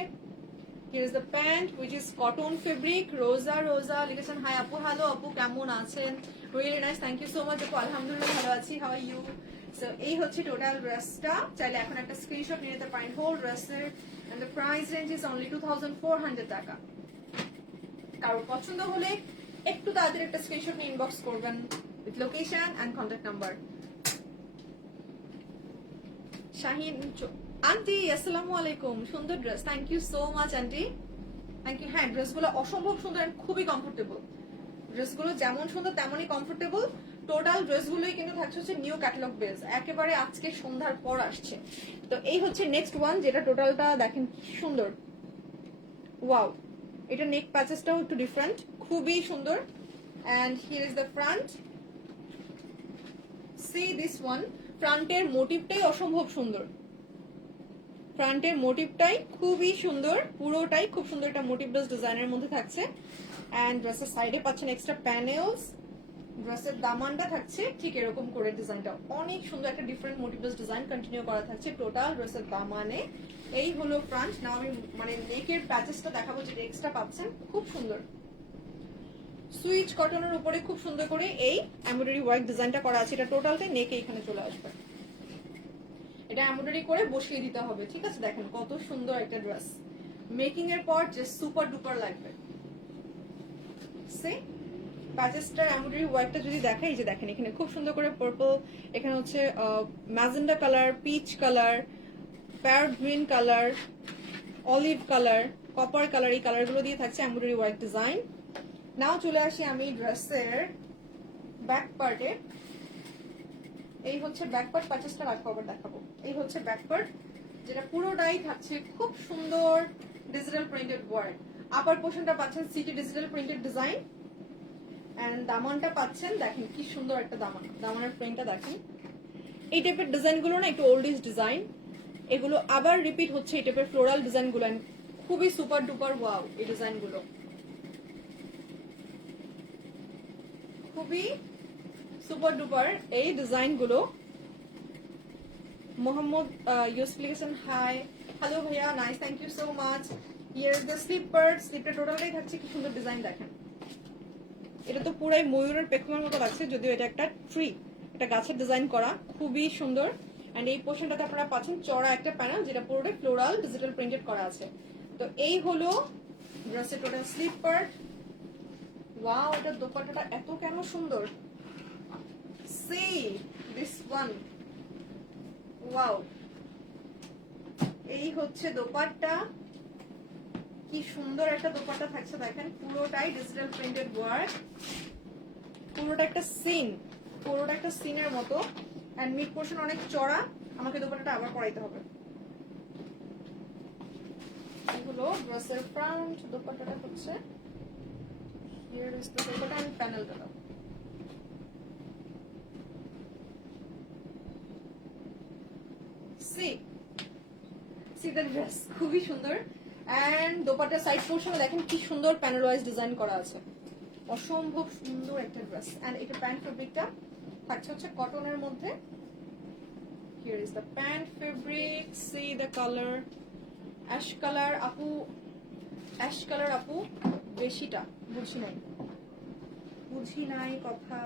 Here is the pant which is cotton fabric. রোজা লিখেছেন হাই আপু, হ্যালো আপু কেমন আছেন? Really nice, thank you so much আপু, আলহামদুলিল্লাহ ভালো আছি, হাউ আর ইউ? সো এই হচ্ছে টোটাল ড্রেসটা, চাইলে এখন একটা স্ক্রিনশট নিয়ে নিতে পারেন হোল ড্রেসের। And the price range is only 2400 টাকা। কারো পছন্দ হলে একটু তাড়াতাড়ি একটা স্ক্রিনশট নিয়ে ইনবক্স করবেন with location and contact number. Shahin aunty আসসালামু আলাইকুম, সুন্দর dress, thank you so much aunty, thank you. হ্যাঁ ড্রেসগুলো অসম্ভব সুন্দর এন্ড খুবই কমফোর্টেবল, ড্রেসগুলো যেমন সুন্দর তেমনই কমফোর্টেবল। টোটাল ড্রেসগুলোই কিন্তু থাকছে হচ্ছে নিউ ক্যাটালগ বেস, একেবারে আজকে সন্ধ্যার পর আসছে। তো এই হচ্ছে নেক্সট ওয়ান, যেটা টোটালটা দেখেন কি সুন্দর, ওয়াও। এটা নেক প্যাচেসটাও একটু ডিফারেন্ট, খুবই সুন্দর। And here is the front, see this one. ফ্রন্টের মোটিভটাই অসম্ভব সুন্দর, ফ্রন্টের মোটিভটাই খুবই সুন্দর, পুরোটাই খুব সুন্দর একটা মোটিভ বেস ডিজাইনের মধ্যে থাকছে। এন্ড ড্রেসের সাইডে পাচ্ছেন এক্সট্রা প্যানেলস, ড্রেসের দামানটা থাকছে ঠিক এরকম করে, ডিজাইনটা অনেক সুন্দর, একটা different motif base design continue করা থাকছে টোটাল ড্রেসের দামানে। এই হলো ফ্রন্ট। নাও আমি মানে নেকের প্যাচেসটা দেখাবো, যেটা এক্সট্রা পাচ্ছেন, খুব সুন্দর সুইচ কটনের উপরে খুব সুন্দর করে এই এমব্রয়ডারি ওয়ার্ক ডিজাইনটা করা আছে। এটা টোটালটাই নেকে এখানে চলে আসবে, এটা এমব্রয়ডারি করে বসিয়ে দিতে হবে, ঠিক আছে? দেখেন কত সুন্দর একটা ড্রেস, মেকিং এর পর জাস্ট সুপার ডুপার লাগবে। সে প্যাচেসটার এমব্রয়ডারি ওয়ার্কটা যদি দেখাই, যে দেখেন এখানে খুব সুন্দর করে পার্পল, এখানে হচ্ছে magenta colour, peach colour, parrot green colour, olive colour, copper colour, এই কালারগুলো দিয়ে থাকছে এমব্রয়ডারি ওয়ার্ক ডিজাইন। নাও চলে আসি আমি ড্রেসের ব্যাক পার্টে। এই হচ্ছে ব্যাক পার্ট, প্যাচেসটা রাখবো আবার দেখাবো। এই হচ্ছে ব্যাক পার্ট, যেটা পুরোটাই থাকছে খুব সুন্দর ডিজিটাল প্রিন্টেড ওয়ার্ক। আপার পোর্শনটা পাচ্ছেন সিটি ডিজিটাল প্রিন্টেড ডিজাইন, এন্ড দামানটা পাচ্ছেন দেখেন কি সুন্দর একটা দামান, দামানের প্রিন্টটা দেখেন। এই টাইপের ডিজাইনগুলো না একটু ওল্ড ইজ ডিজাইন, এগুলো আবার রিপিট হচ্ছে এই টাইপের ফ্লোরাল ডিজাইনগুলো, খুবই সুপার ডুপার ওয়াও এই ডিজাইনগুলো, খুবই সুপার ডুপার এই ডিজাইনগুলো। মোহাম্মদ ইউসুফ লিখেছেন হাই, হ্যালো ভাইয়া, nice, thank you so much. Here is the slipper, স্লিপটা টোটালটাই থাকছে কি সুন্দর ডিজাইন দেখেন। এটা তো পুরাই ময়ূরের পেখমের মতো লাগছে, যদিও এটা একটা ট্রি, একটা গাছের ডিজাইন করা, খুবই সুন্দর। এন্ড এই পোর্শনটাতে আপনারা পাচ্ছেন চড়া একটা প্যানেল, যেটা পুরোটাই ফ্লোরাল ডিজিটাল প্রিন্টেড করা আছে। তো এই হলো ড্রেসের টোটাল স্লিপ পার্ট। ওয়াও, এটার দোপাট্টাটা এত কেন সুন্দর, সি দিস ওয়ান, ওয়াও। এই হচ্ছে দোপাট্টা, কি সুন্দর একটা দোপাট্টা থাকছে দেখেন, পুরোটাই ডিজিটাল প্রিন্টেড ওয়ার্ক, পুরোটা একটা সিন, পুরোটা একটা সিনের মতো। এন্ড মিড পোর্শন অনেক চড়া, আমাকে দোপাট্টাটা আবার পরাইতে হবে। এগুলো ড্রেসের ফ্রন্ট, দোপাট্টাটা হচ্ছে here is the dupatta and প্যানেলটা দাও। সি দ্য ড্রেস, খুবই সুন্দর। এন্ড দোপাট্টার সাইড পোর্শনে দেখেন কি সুন্দর প্যানেল ওয়াইজ ডিজাইন করা আছে, অসম্ভব সুন্দর একটা ড্রেস। এন্ড এটা প্যান্ট ফেব্রিকটা থাকছে হচ্ছে কটনের মধ্যে। Here is the pant fabric, see the colour, ash colour. আপু অ্যাশ কালার আপু বেশিটা বুঝি নাই কথা।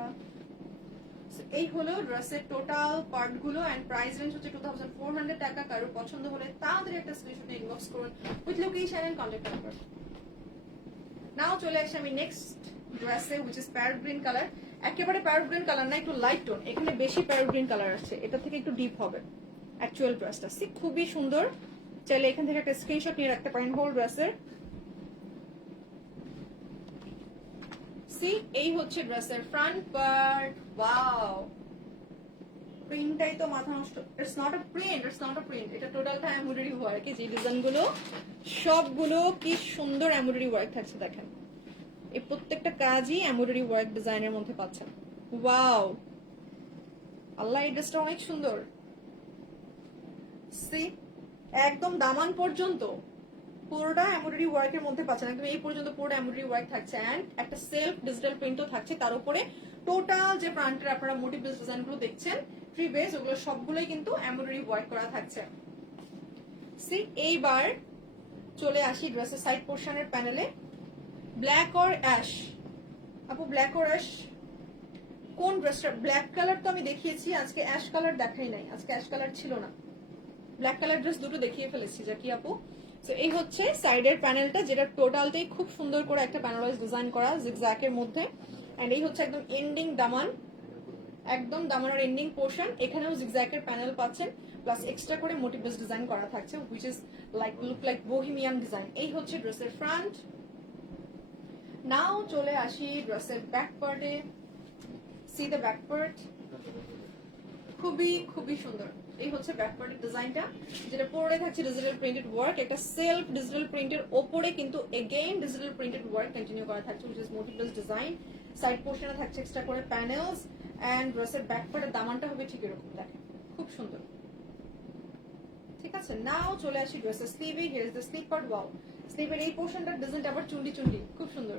এই হলো ড্রেসের টোটাল পার্ট গুলো এন্ড প্রাইস রেঞ্জ হচ্ছে 2400 টাকা। কারো পছন্দ হলে তাড়াতাড়ি একটা স্ক্রিনশট ইনবক্স করুন with location and contact number. Now চলে আসি আমি নেক্সট ড্রেসে, which is parrot green colour. একেবারে প্যারট গ্রিন কালার না, একটু লাইট টোন, এখানে বেশি প্যারট গ্রিন কালার আছে, এটা থেকে একটু ডিপ হবে অ্যাকচুয়াল ড্রেসটা। সি খুবই সুন্দর, চাইলে এখান থেকে একটা স্ক্রিনশট নিয়ে রাখতে পারেন হোল ড্রেসের। সি এই হচ্ছে ড্রেসের ফ্রন্ট পার্ট। ওয়াও, প্রিন্টটাই তো মাথা নষ্ট। ইটস নট আ প্রিন্ট, এটা টোটালটা এমব্রয়ডারি ওয়ার্ক। যে ডিজাইনগুলো সবগুলো কি সুন্দর এমব্রয়ডারি ওয়ার্ক থাকছে দেখেন, এই প্রত্যেকটা কাজই এমব্রয়ডারি ওয়ার্ক ডিজাইনের মধ্যে পাচ্ছেন। ওয়াও, আল্লাহ এই ড্রেসটা অনেক সুন্দর। সি একদম দামান পর্যন্ত পুরোটা এমব্রয়ডারি ওয়ার্কের মধ্যে পাচ্ছেন, একদম এই পর্যন্ত পুরোটা এমব্রয়ডারি ওয়ার্ক থাকছে। এন্ড একটা সেলফ ডিজিটাল প্রিন্টও থাকছে তার উপরে। টোটাল যে ফ্রন্টের আপনারা মোটিভ বেস ডিজাইনগুলো দেখছেন থ্রি বেস, ওগুলো সবগুলোই কিন্তু এমব্রয়ডারি ওয়ার্ক করা থাকছে। সি এইবার চলে আসি ড্রেসের সাইড পোর্শনের প্যানেলে। ব্ল্যাক অর অ্যাশ আপু, ব্ল্যাক অর অ্যাশ কোন ড্রেসটা? ব্ল্যাক কালার তো আমি দেখিয়েছি, আজকে অ্যাশ কালার দেখাই নাই, আজকে অ্যাশ কালার ছিল না, ব্ল্যাক কালার ড্রেস দুটো দেখিয়ে ফেলেছি যা কি আপু। তো এই হচ্ছে সাইডের প্যানেলটা, যেটা টোটালটাই খুব সুন্দর করে একটা প্যানেলাইজ ডিজাইন করা জিগজ্যাগের মধ্যে। এন্ড এই হচ্ছে একদম এন্ডিং দামান, একদম দামানের এন্ডিং পোর্শন, এখানেও জিগজ্যাগের প্যানেল পাচ্ছেন, প্লাস এক্সট্রা করে মোটিভ বেস ডিজাইন করা থাকছে, which is like look like bohemian design. এই হচ্ছে ড্রেসের ফ্রন্ট। নাও চলে আসি ড্রেসের ব্যাক পার্টে। সি দ্য ব্যাক পার্ট, খুবই সুন্দর। এই হচ্ছে ব্যাক পার্টের ডিজাইনটা, যেটা পরে থাকছে ডিজিটাল প্রিন্টেড ওয়ার্ক, একটা সেলফ ডিজিটাল প্রিন্টের ওপরে কিন্তু again digital printed work continue করা থাকছে, which is motif base design. Side পোর্শনে থাকছে এক্সট্রা করে প্যানেলস। এন্ড ড্রেসের ব্যাক পার্টের দামানটা হবে ঠিক এরকম, দেখেন খুব সুন্দর। ঠিক আছে, নাও চলে আসি ড্রেসের স্লিভে। Here is the sleeve part. Wow, স্লিভের এই পোর্শনটার ডিজাইনটা আবার চুন্ডি খুব সুন্দর।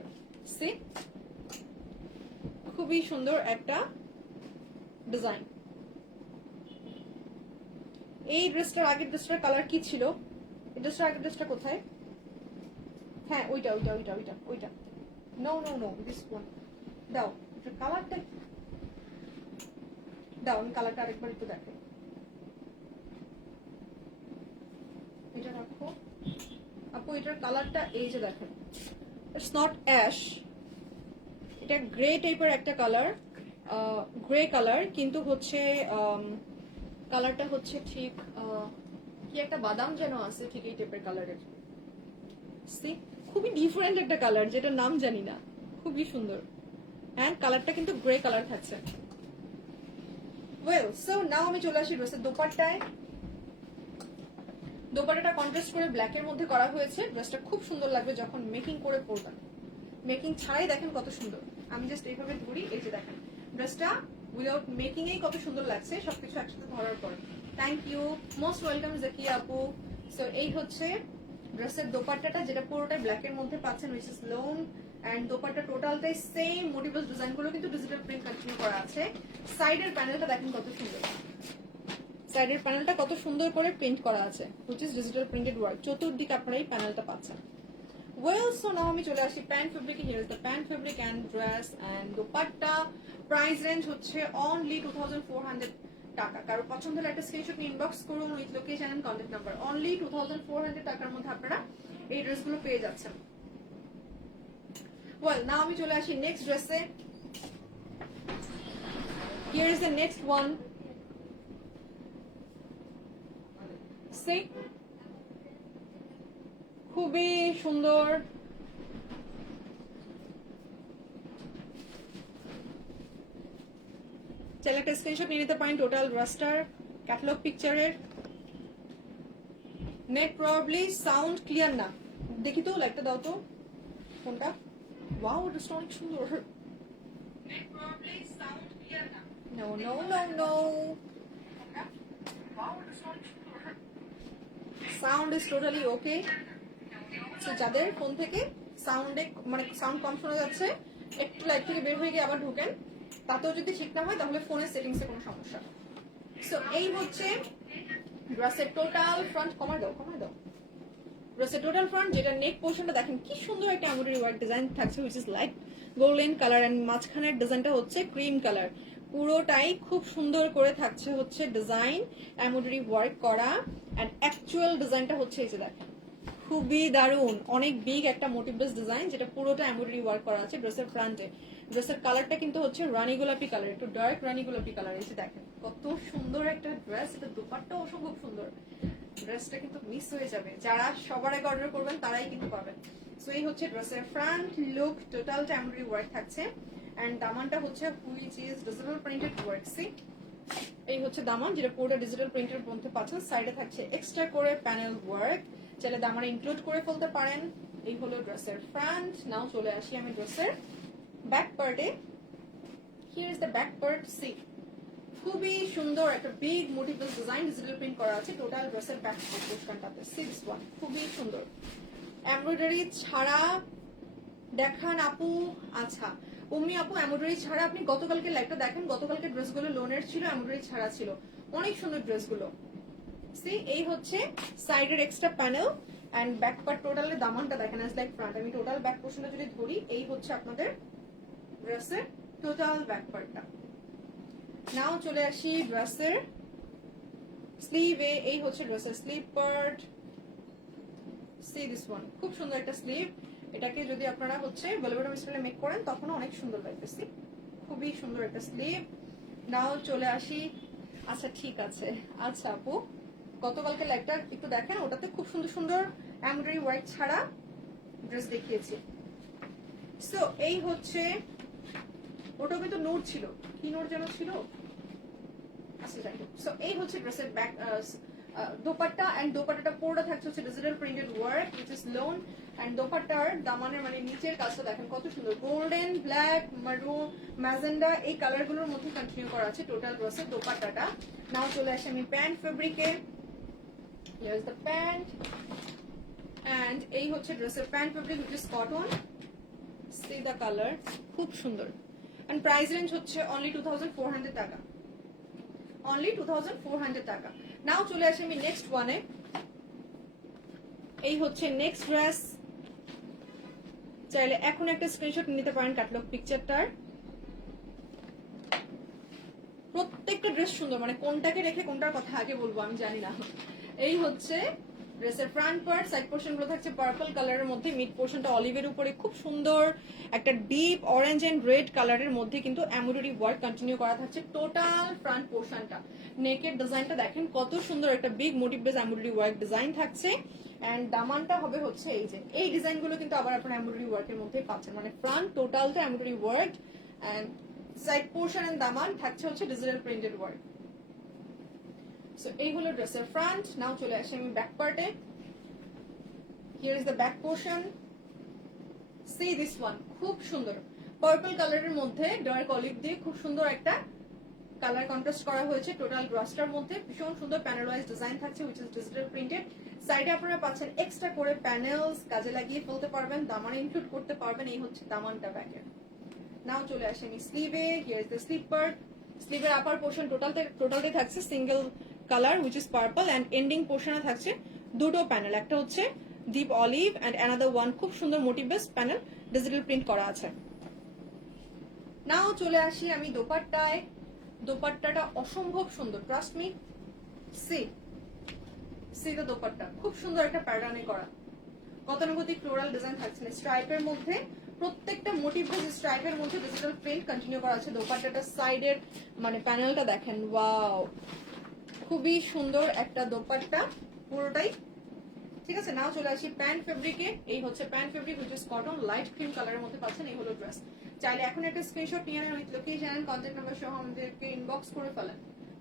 সি খুবই সুন্দর একটা ডিজাইন। এই ড্রেসটার আগের ড্রেসটার কালার কি ছিল? এই ড্রেসটার আগের ড্রেসটা কোথায়? হ্যাঁ ওইটা নো দিস ওয়ান। দাও কালারটা, দাও আমি কালারটা আরেকবার একটু দেখাই। এটা রাখো আপু, এটার কালারটা এই যে দেখেন, ইটস নট অ্যাশ, এটা গ্রে টাইপের একটা কালার, গ্রে কালার, কিন্তু হচ্ছে কালারটা হচ্ছে ঠিক কি একটা বাদাম যেন আছে, ঠিক এই টাইপের কালারের। খুবই ডিফারেন্ট একটা কালার, যেটার নাম জানি না, খুবই সুন্দর। এন্ড কালারটা কিন্তু গ্রে কালার থাকছে। ওয়েল, সো নাও আমি চলে আসি ড্রেসের দোপাট্টায়। দোপাট্টাটা কন্ট্রাস্ট করে ব্ল্যাকের মধ্যে করা হয়েছে। ড্রেসটা খুব সুন্দর লাগবে যখন মেকিং করে পরবেন, মেকিং ছাড়াই দেখেন কত সুন্দর। আমি জাস্ট এইভাবে ধরি, এই যে দেখেন ড্রেসটা উইদাউট মেকিং এই কত সুন্দর লাগছে সবকিছু একসাথে ধরার পর। Thank you, most welcome Zakia আপু। সো এই হচ্ছে ড্রেসের দোপাট্টাটা, যেটা পুরোটাই ব্ল্যাকের মধ্যে পাচ্ছেন, which is long. And dupatta টোটালটাই সেম মোটিভাস ডিজাইন গুলো কিন্তু ডিজিটাল প্রিন্ট কন্টিনিউ করা আছে। সাইডের প্যানেলটা দেখেন কত সুন্দর, সাইডের প্যানেলটা কত সুন্দর করে প্রিন্ট করা আছে, which is digital printed work. চতুর্দিকে আপনারা এই প্যানেলটা পাচ্ছেন। ওয়েল, সো নাও আমি চলে আসি প্যান্ট ফেব্রিকে। Here is the pant fabric and dress and dupatta. Price range হচ্ছে অনলি 2400 টাকা। কারো পছন্দ হলে একটা স্ক্রিনশট ইনবক্স করুন with location and contact number. Only 2400 টাকার মধ্যে আপনারা এই ড্রেসগুলো পেয়ে যাচ্ছেন। ওয়েল, নাও আমি চলে আসি নেক্সট ড্রেসে। Here is the next one. See, খুবই সুন্দর। চাইলে একটা স্ক্রিনশট নিয়ে নিতে পারেন টোটাল রাস্টার ক্যাটালগ পিকচারের। নেট প্রবাবলি সাউন্ড ক্লিয়ার না, দেখি তো লাইটটা দাও তো কোনটা। ওয়াও, এটা অনেক সুন্দর। নেট প্রবাবলি সাউন্ড ক্লিয়ার না। No no no no, sound is totally okay. যাদের ফোন থেকে সাউন্ডে মানে সাউন্ড কম শোনা যাচ্ছে, একটু লাইট থেকে বের হয়ে গিয়ে আবার ঢোকেন, তাতেও যদি ঠিক না হয় তাহলে ফোনের সেটিংসে কোনো সমস্যা। সো এই হচ্ছে ড্রেসের টোটাল ফ্রন্ট। কমার দাও কমার দাও। ড্রেসের টোটাল ফ্রন্ট, যেটা নেক পোর্শনটা দেখেন কি সুন্দর একটা এমব্রয়ডারি ওয়ার্ক ডিজাইন থাকছে, which is light golden colour and মাঝখানের ডিজাইনটা হচ্ছে ক্রিম কালার। পুরোটাই খুব সুন্দর করে থাকছে হচ্ছে ডিজাইন এমব্রয়ডারি ওয়ার্ক করা, এন্ড অ্যাকচুয়াল ডিজাইনটা হচ্ছে এই যে দেখেন, খুবই দারুণ, অনেক বিগ একটা মোটিভ বেস ডিজাইন, যেটা পুরোটা এমব্রয়ডারি ওয়ার্ক করা আছে ড্রেসের ফ্রন্টে। ড্রেসের কালারটা কিন্তু হচ্ছে রানী গোলাপি কালার, একটু ডার্ক রানী গোলাপি কালার। এই যে দেখেন কত সুন্দর একটা ড্রেস, এটা দোপাট্টা অসম্ভব সুন্দর। ড্রেসটা কিন্তু মিস হয়ে যাবে, যারা সবার আগে অর্ডার করবেন তারাই কিন্তু পাবেন। সো এই হচ্ছে ড্রেসের ফ্রন্ট লুক, টোটালটা এমব্রয়ডারি ওয়ার্ক থাকছে, এন্ড দামানটা হচ্ছে which is digital printed work. See এই হচ্ছে দামান, যেটা পুরোটা ডিজিটাল প্রিন্টের মধ্যে পাচ্ছেন। সাইডে থাকছে এক্সট্রা করে প্যানেল ওয়ার্ক, চাইলে দামানে ইনক্লুড করে ফেলতে পারেন। এই হলো ড্রেসের ফ্রন্ট। নাও চলে আসি আমি ড্রেসের ব্যাক পার্টে। Here is the back part. See খুবই সুন্দর একটা বিগ মোটিভেল ডিজাইন ডিজিটাল প্রিন্ট করা আছে টোটাল ড্রেসের ব্যাক পোর্শনটাতে। 6-1 খুবই সুন্দর এমব্রয়ডারি ছাড়া দেখান আপু। আচ্ছা উম্মি আপু, এমব্রয়ডারি ছাড়া আপনি গতকালকে লাইভটা দেখেন, গতকালকে ড্রেসগুলো লোনের ছিল, এমব্রয়ডারি ছাড়া ছিল, অনেক সুন্দর ড্রেসগুলো। সি এই হচ্ছে সাইডের extra panel and back part. টোটালের দামানটা দেখেন অ্যাজ লাইক ফ্রন্ট। আমি টোটাল ব্যাক পোর্শনটা যদি ধরি, এই হচ্ছে আপনাদের ড্রেসের টোটাল ব্যাক পার্টটা। নাও চলে আসি ড্রেসের স্লিভে। এই হচ্ছে ড্রেসের sleeve part. C this one, খুব সুন্দর একটা স্লিভ। এটাকে যদি আপনারা হচ্ছে ভেলভেট স্টাইলে মেক করেন তখন অনেক সুন্দর লাগবে। সি খুবই সুন্দর একটা স্লিভ। নাও চলে আসি। আচ্ছা ঠিক আছে, আচ্ছা আপু গতকালকে লাইভটা একটু দেখেন, ওটাতে খুব সুন্দর সুন্দর এমব্রয়ডারি ওয়ার্ক ছাড়া ড্রেস দেখিয়েছি। সো এই হচ্ছে, ওটা কিন্তু নোট ছিল, কি নোট যেন ছিল। আচ্ছা যাই হোক, সো এই হচ্ছে ড্রেসের ব্যাক দোপাট্টা, এন্ড দোপাট্টাটা পুরোটা থাকছে হচ্ছে digital printed work which is lawn, and দোপাট্টার দামানের মানে নিচের কাজটা দেখেন কত সুন্দর, গোল্ডেন, ব্ল্যাক, মারুন, ম্যাজেন্ডা এই কালারগুলোর মধ্যে কন্টিনিউ করা আছে টোটাল ড্রেসের দোপাট্টাটা। নাও চলে আসে আমি প্যান্ট ফেব্রিকে। Here is the pant, and এই হচ্ছে ড্রেসের pant fabric which is cotton. See the colour, খুব সুন্দর, এন্ড প্রাইস রেঞ্জ হচ্ছে অনলি 2400 টাকা, অনলি 2400 টাকা। নাও চলে আসি আমি নেক্সট ওয়ানে। এই হচ্ছে নেক্সট ড্রেস, চাইলে এখন একটা স্ক্রিনশট নিতে পারেন ক্যাটালগ পিকচারটার। প্রত্যেকটা ড্রেস সুন্দর, মানে কোনটাকে রেখে কোনটার কথা আগে বলবো আমি জানি না। এই হচ্ছে ড্রেসের ফ্রন্ট পার্ট, সাইড পোর্শন গুলো থাকছে পার্পল কালারের মধ্যে, মিড পোর্শনটা অলিভের উপরে খুব সুন্দর একটা ডিপ অরেঞ্জ এন্ড রেড কালারের মধ্যে কিন্তু এমব্রয়ডারি ওয়ার্ক কন্টিনিউ করা থাকছে টোটাল ফ্রন্ট পোর্শনটা। নেকের ডিজাইনটা দেখেন কত সুন্দর একটা big motif base embroidery work design থাকছে, এন্ড দামানটা হবে হচ্ছে এই যে এই ডিজাইনগুলো কিন্তু আবার আপনারা এমব্রয়ডারি ওয়ার্কের মধ্যে পাচ্ছেন, মানে ফ্রন্ট টোটালটা embroidery work, and side portion and দামান থাকছে হচ্ছে ডিজিটাল প্রিন্টেড ওয়ার্ক। সো এই হলো ড্রেসের ফ্রন্ট। নাও চলে আসি আমি ব্যাক পার্টে। Here is the back portion. C this one, খুব সুন্দর পার্পল কালারের মধ্যে ডার্ক অলিভ দিয়ে খুব সুন্দর একটা কালার কন্ট্রাস্ট করা হয়েছে টোটাল ড্রেসটার মধ্যে। ভীষণ সুন্দর প্যানেলওয়াইজ ডিজাইন থাকছে উইচ ইজ ডিজিটাল প্রিন্টেড। সাইডে আপনারা পাচ্ছেন এক্সট্রা করে প্যানেলস, কাজে লাগিয়ে ফেলতে পারবেন, দামান ইনক্লুড করতে পারবেন। এই হচ্ছে দামানটা ব্যাকের। নাও চলে আসি আমি স্লিভে। Here is the sleeve part. স্লিভের আপার পোর্শন টোটালতে থাকছে single colour which is purple, and ending পোর্শনে থাকছে দুটো প্যানেল, একটা হচ্ছে deep olive and another one খুব সুন্দর motif base panel digital print করা আছে। নাও চলে আসি আমি দোপাট্টায়। দোপাট্টাটা অসম্ভব সুন্দর, trust me. C the dupatta, খুব সুন্দর একটা প্যাটার্নে করা গতানুগতিক ফ্লোরাল ডিজাইন থাকছে স্ট্রাইপের মধ্যে, প্রত্যেকটা মোটিভ বেস স্ট্রাইপের মধ্যে ডিজিটাল প্রিন্ট কন্টিনিউ করা আছে। দোপাট্টাটা সাইডের মানে প্যানেলটা দেখেন, ওয়াও খুবই সুন্দর একটা দোপাট্টা, পুরোটাই ঠিক আছে, নাও চলে আসি প্যান্ট ফেব্রিকে। এই হচ্ছে pant fabric, which is cotton, light cream কালারের মধ্যে পাচ্ছেন। এই হলো ড্রেস। চাইলে এখন একটা স্ক্রিনশট নিয়ে নেন উইথ লোকেশন, কন্ট্যাক্ট নাম্বার সহ আমাদেরকে ইনবক্স করে ফেলেন।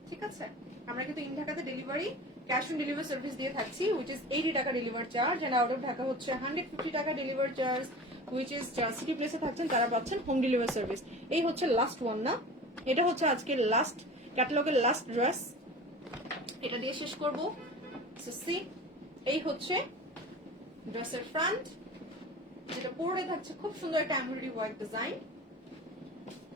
ঠিক আছে, আমরা কিন্তু ইন ঢাকাতে delivery, cash on delivery service দিয়ে থাকছি, হুইচ ইজ 80 টাকা delivery charge, and out of Dhaka হচ্ছে 150 টাকা ডেলিভারি চার্জ, হুইচ ইজ যারা সিটি প্লেসে থাকছেন তারা পাচ্ছেন হোম ডেলিভারি সার্ভিস। এই হচ্ছে লাস্ট ওয়ান না, এটা হচ্ছে আজকের লাস্ট ক্যাটালগের লাস্ট ড্রেস, এটা দিয়ে শেষ করবো। সি, এই হচ্ছে ড্রেসের ফ্রন্ট, যেটা পুরোটাই থাকছে খুব সুন্দর একটা এমব্রয়ডারি ওয়ার্ক ডিজাইন,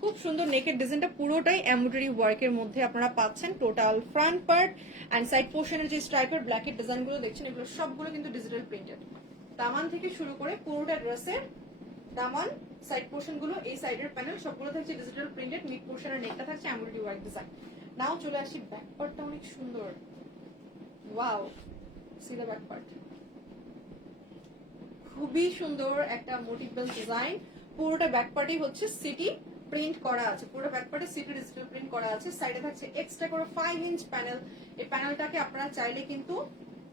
খুব সুন্দর নেকের ডিজাইনটা পুরোটাই এমব্রয়ডারি ওয়ার্কের মধ্যে আপনারা পাচ্ছেন। Total front part and side পোর্শনের যে স্ট্রাইপার ব্ল্যাকের ডিজাইনগুলো দেখছেন, এগুলো সবগুলো কিন্তু ডিজিটাল প্রিন্টেড। দামান থেকে শুরু করে পুরোটা ড্রেসের দামান, সাইড পোর্শন গুলো, এই সাইডের প্যানেল সবগুলো থাকছে ডিজিটাল প্রিন্টেড, মিড পোর্শনের নেকটা থাকছে এমব্রয়ডারি ওয়ার্ক ডিজাইন। নাও চলে আসি ব্যাক পার্টটা, অনেক সুন্দর, wow, C the back part, খুবই সুন্দর একটা মোটিভেল ডিজাইন। পুরোটা ব্যাক পার্টই হচ্ছে সিটি প্রিন্ট করা আছে, পুরো ব্যাক পার্টে সিটি ডিজিটাল প্রিন্ট করা আছে। সাইডে থাকছে এক্সট্রা করে 5 ইঞ্চ প্যানেল। এই প্যানেলটাকে আপনারা চাইলে কিন্তু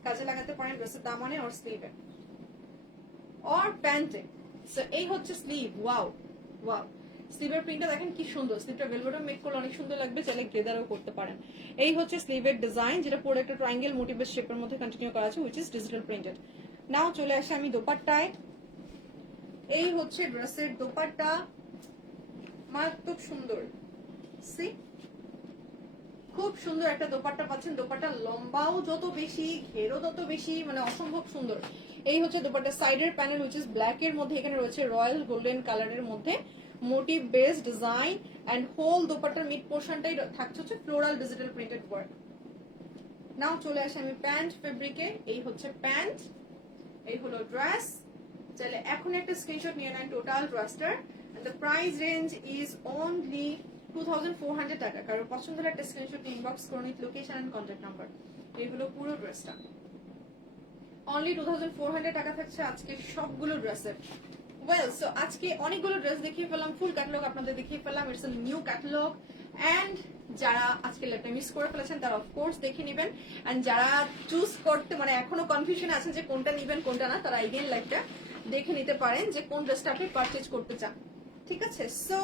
কাজে লাগাতে পারেন ড্রেসের দামানে আর স্লিভে আর প্যান্টে। সো এই হচ্ছে স্লিভ, ওয়াও ওয়াও, স্লিভের প্রিন্টটা দেখেন কি সুন্দর, স্লিভটা ভেলভেটও মেক করলে অনেক সুন্দর লাগবে, চাইলে গ্লেদারও করতে পারেন। এই হচ্ছে স্লিভের ডিজাইন, যেটা পুরো একটা ট্রায়াঙ্গেল মোটিভের শেপের মধ্যে কন্টিনিউ করা আছে, হুইচ ইজ ডিজিটাল প্রিন্টেড। নাও চলে আসে আমি দোপাট্টায়। এই হচ্ছে ড্রেসের দোপাট্টা, মারাত্মক সুন্দর, সি, খুব সুন্দর একটা দোপাট্টা পাচ্ছেন। দোপাট্টা লম্বাও যত বেশি, ঘেরও তত বেশি, মানে অসম্ভব সুন্দর। এই হচ্ছে দোপাট্টা, সাইডের প্যানেল হুইচ ইজ ব্ল্যাক এর মধ্যে, এখানে রয়েছে রয়্যাল গোল্ডেন কালারের মধ্যে motif base design, and whole দোপাট্টার মিড পোর্শনটাই থাকছে হচ্ছে floral digital printed work. Now চলে আসে আমি প্যান্ট ফেব্রিকে। এই হচ্ছে প্যান্ট, এই হলো ড্রেস। চাইলে এখন একটা স্ক্রিনশট নিয়ে নেন টোটাল ড্রেসটার, and the price range is only 2400 টাকা। কারো পছন্দ হলে একটা স্ক্রিনশট ইনবক্স করে নিন, লোকেশন এন্ড কন্ট্যাক্ট নাম্বার। এই হলো পুরো ড্রেসটা, অনলি 2400 টাকা থাকছে আজকে সবগুলো ড্রেসের। ওয়েল, সো আজকে অনেকগুলো ড্রেস দেখিয়ে ফেললাম, ফুল ক্যাটালগ আপনাদের দেখিয়ে ফেললাম, it's a new catalogue. And যারা আজকে ল্যাবটা মিস করে ফেলেছেন তারা অফকোর্স দেখে নেবেন, এন্ড যারা চুজ করতে মানে এখনো কনফিউশন আছেন যে কোনটা নিবেন কোনটা না, তারা এগেইন লাইভটা দেখে নিতে পারেন যে কোন ড্রেসটা আপনি পারচেজ করতে চান। ঠিক আছে, সো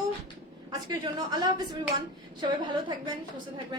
আজকের জন্য আল্লাহ হাফিজ এভরিওয়ান, সবাই ভালো থাকবেন, সুস্থ থাকবেন।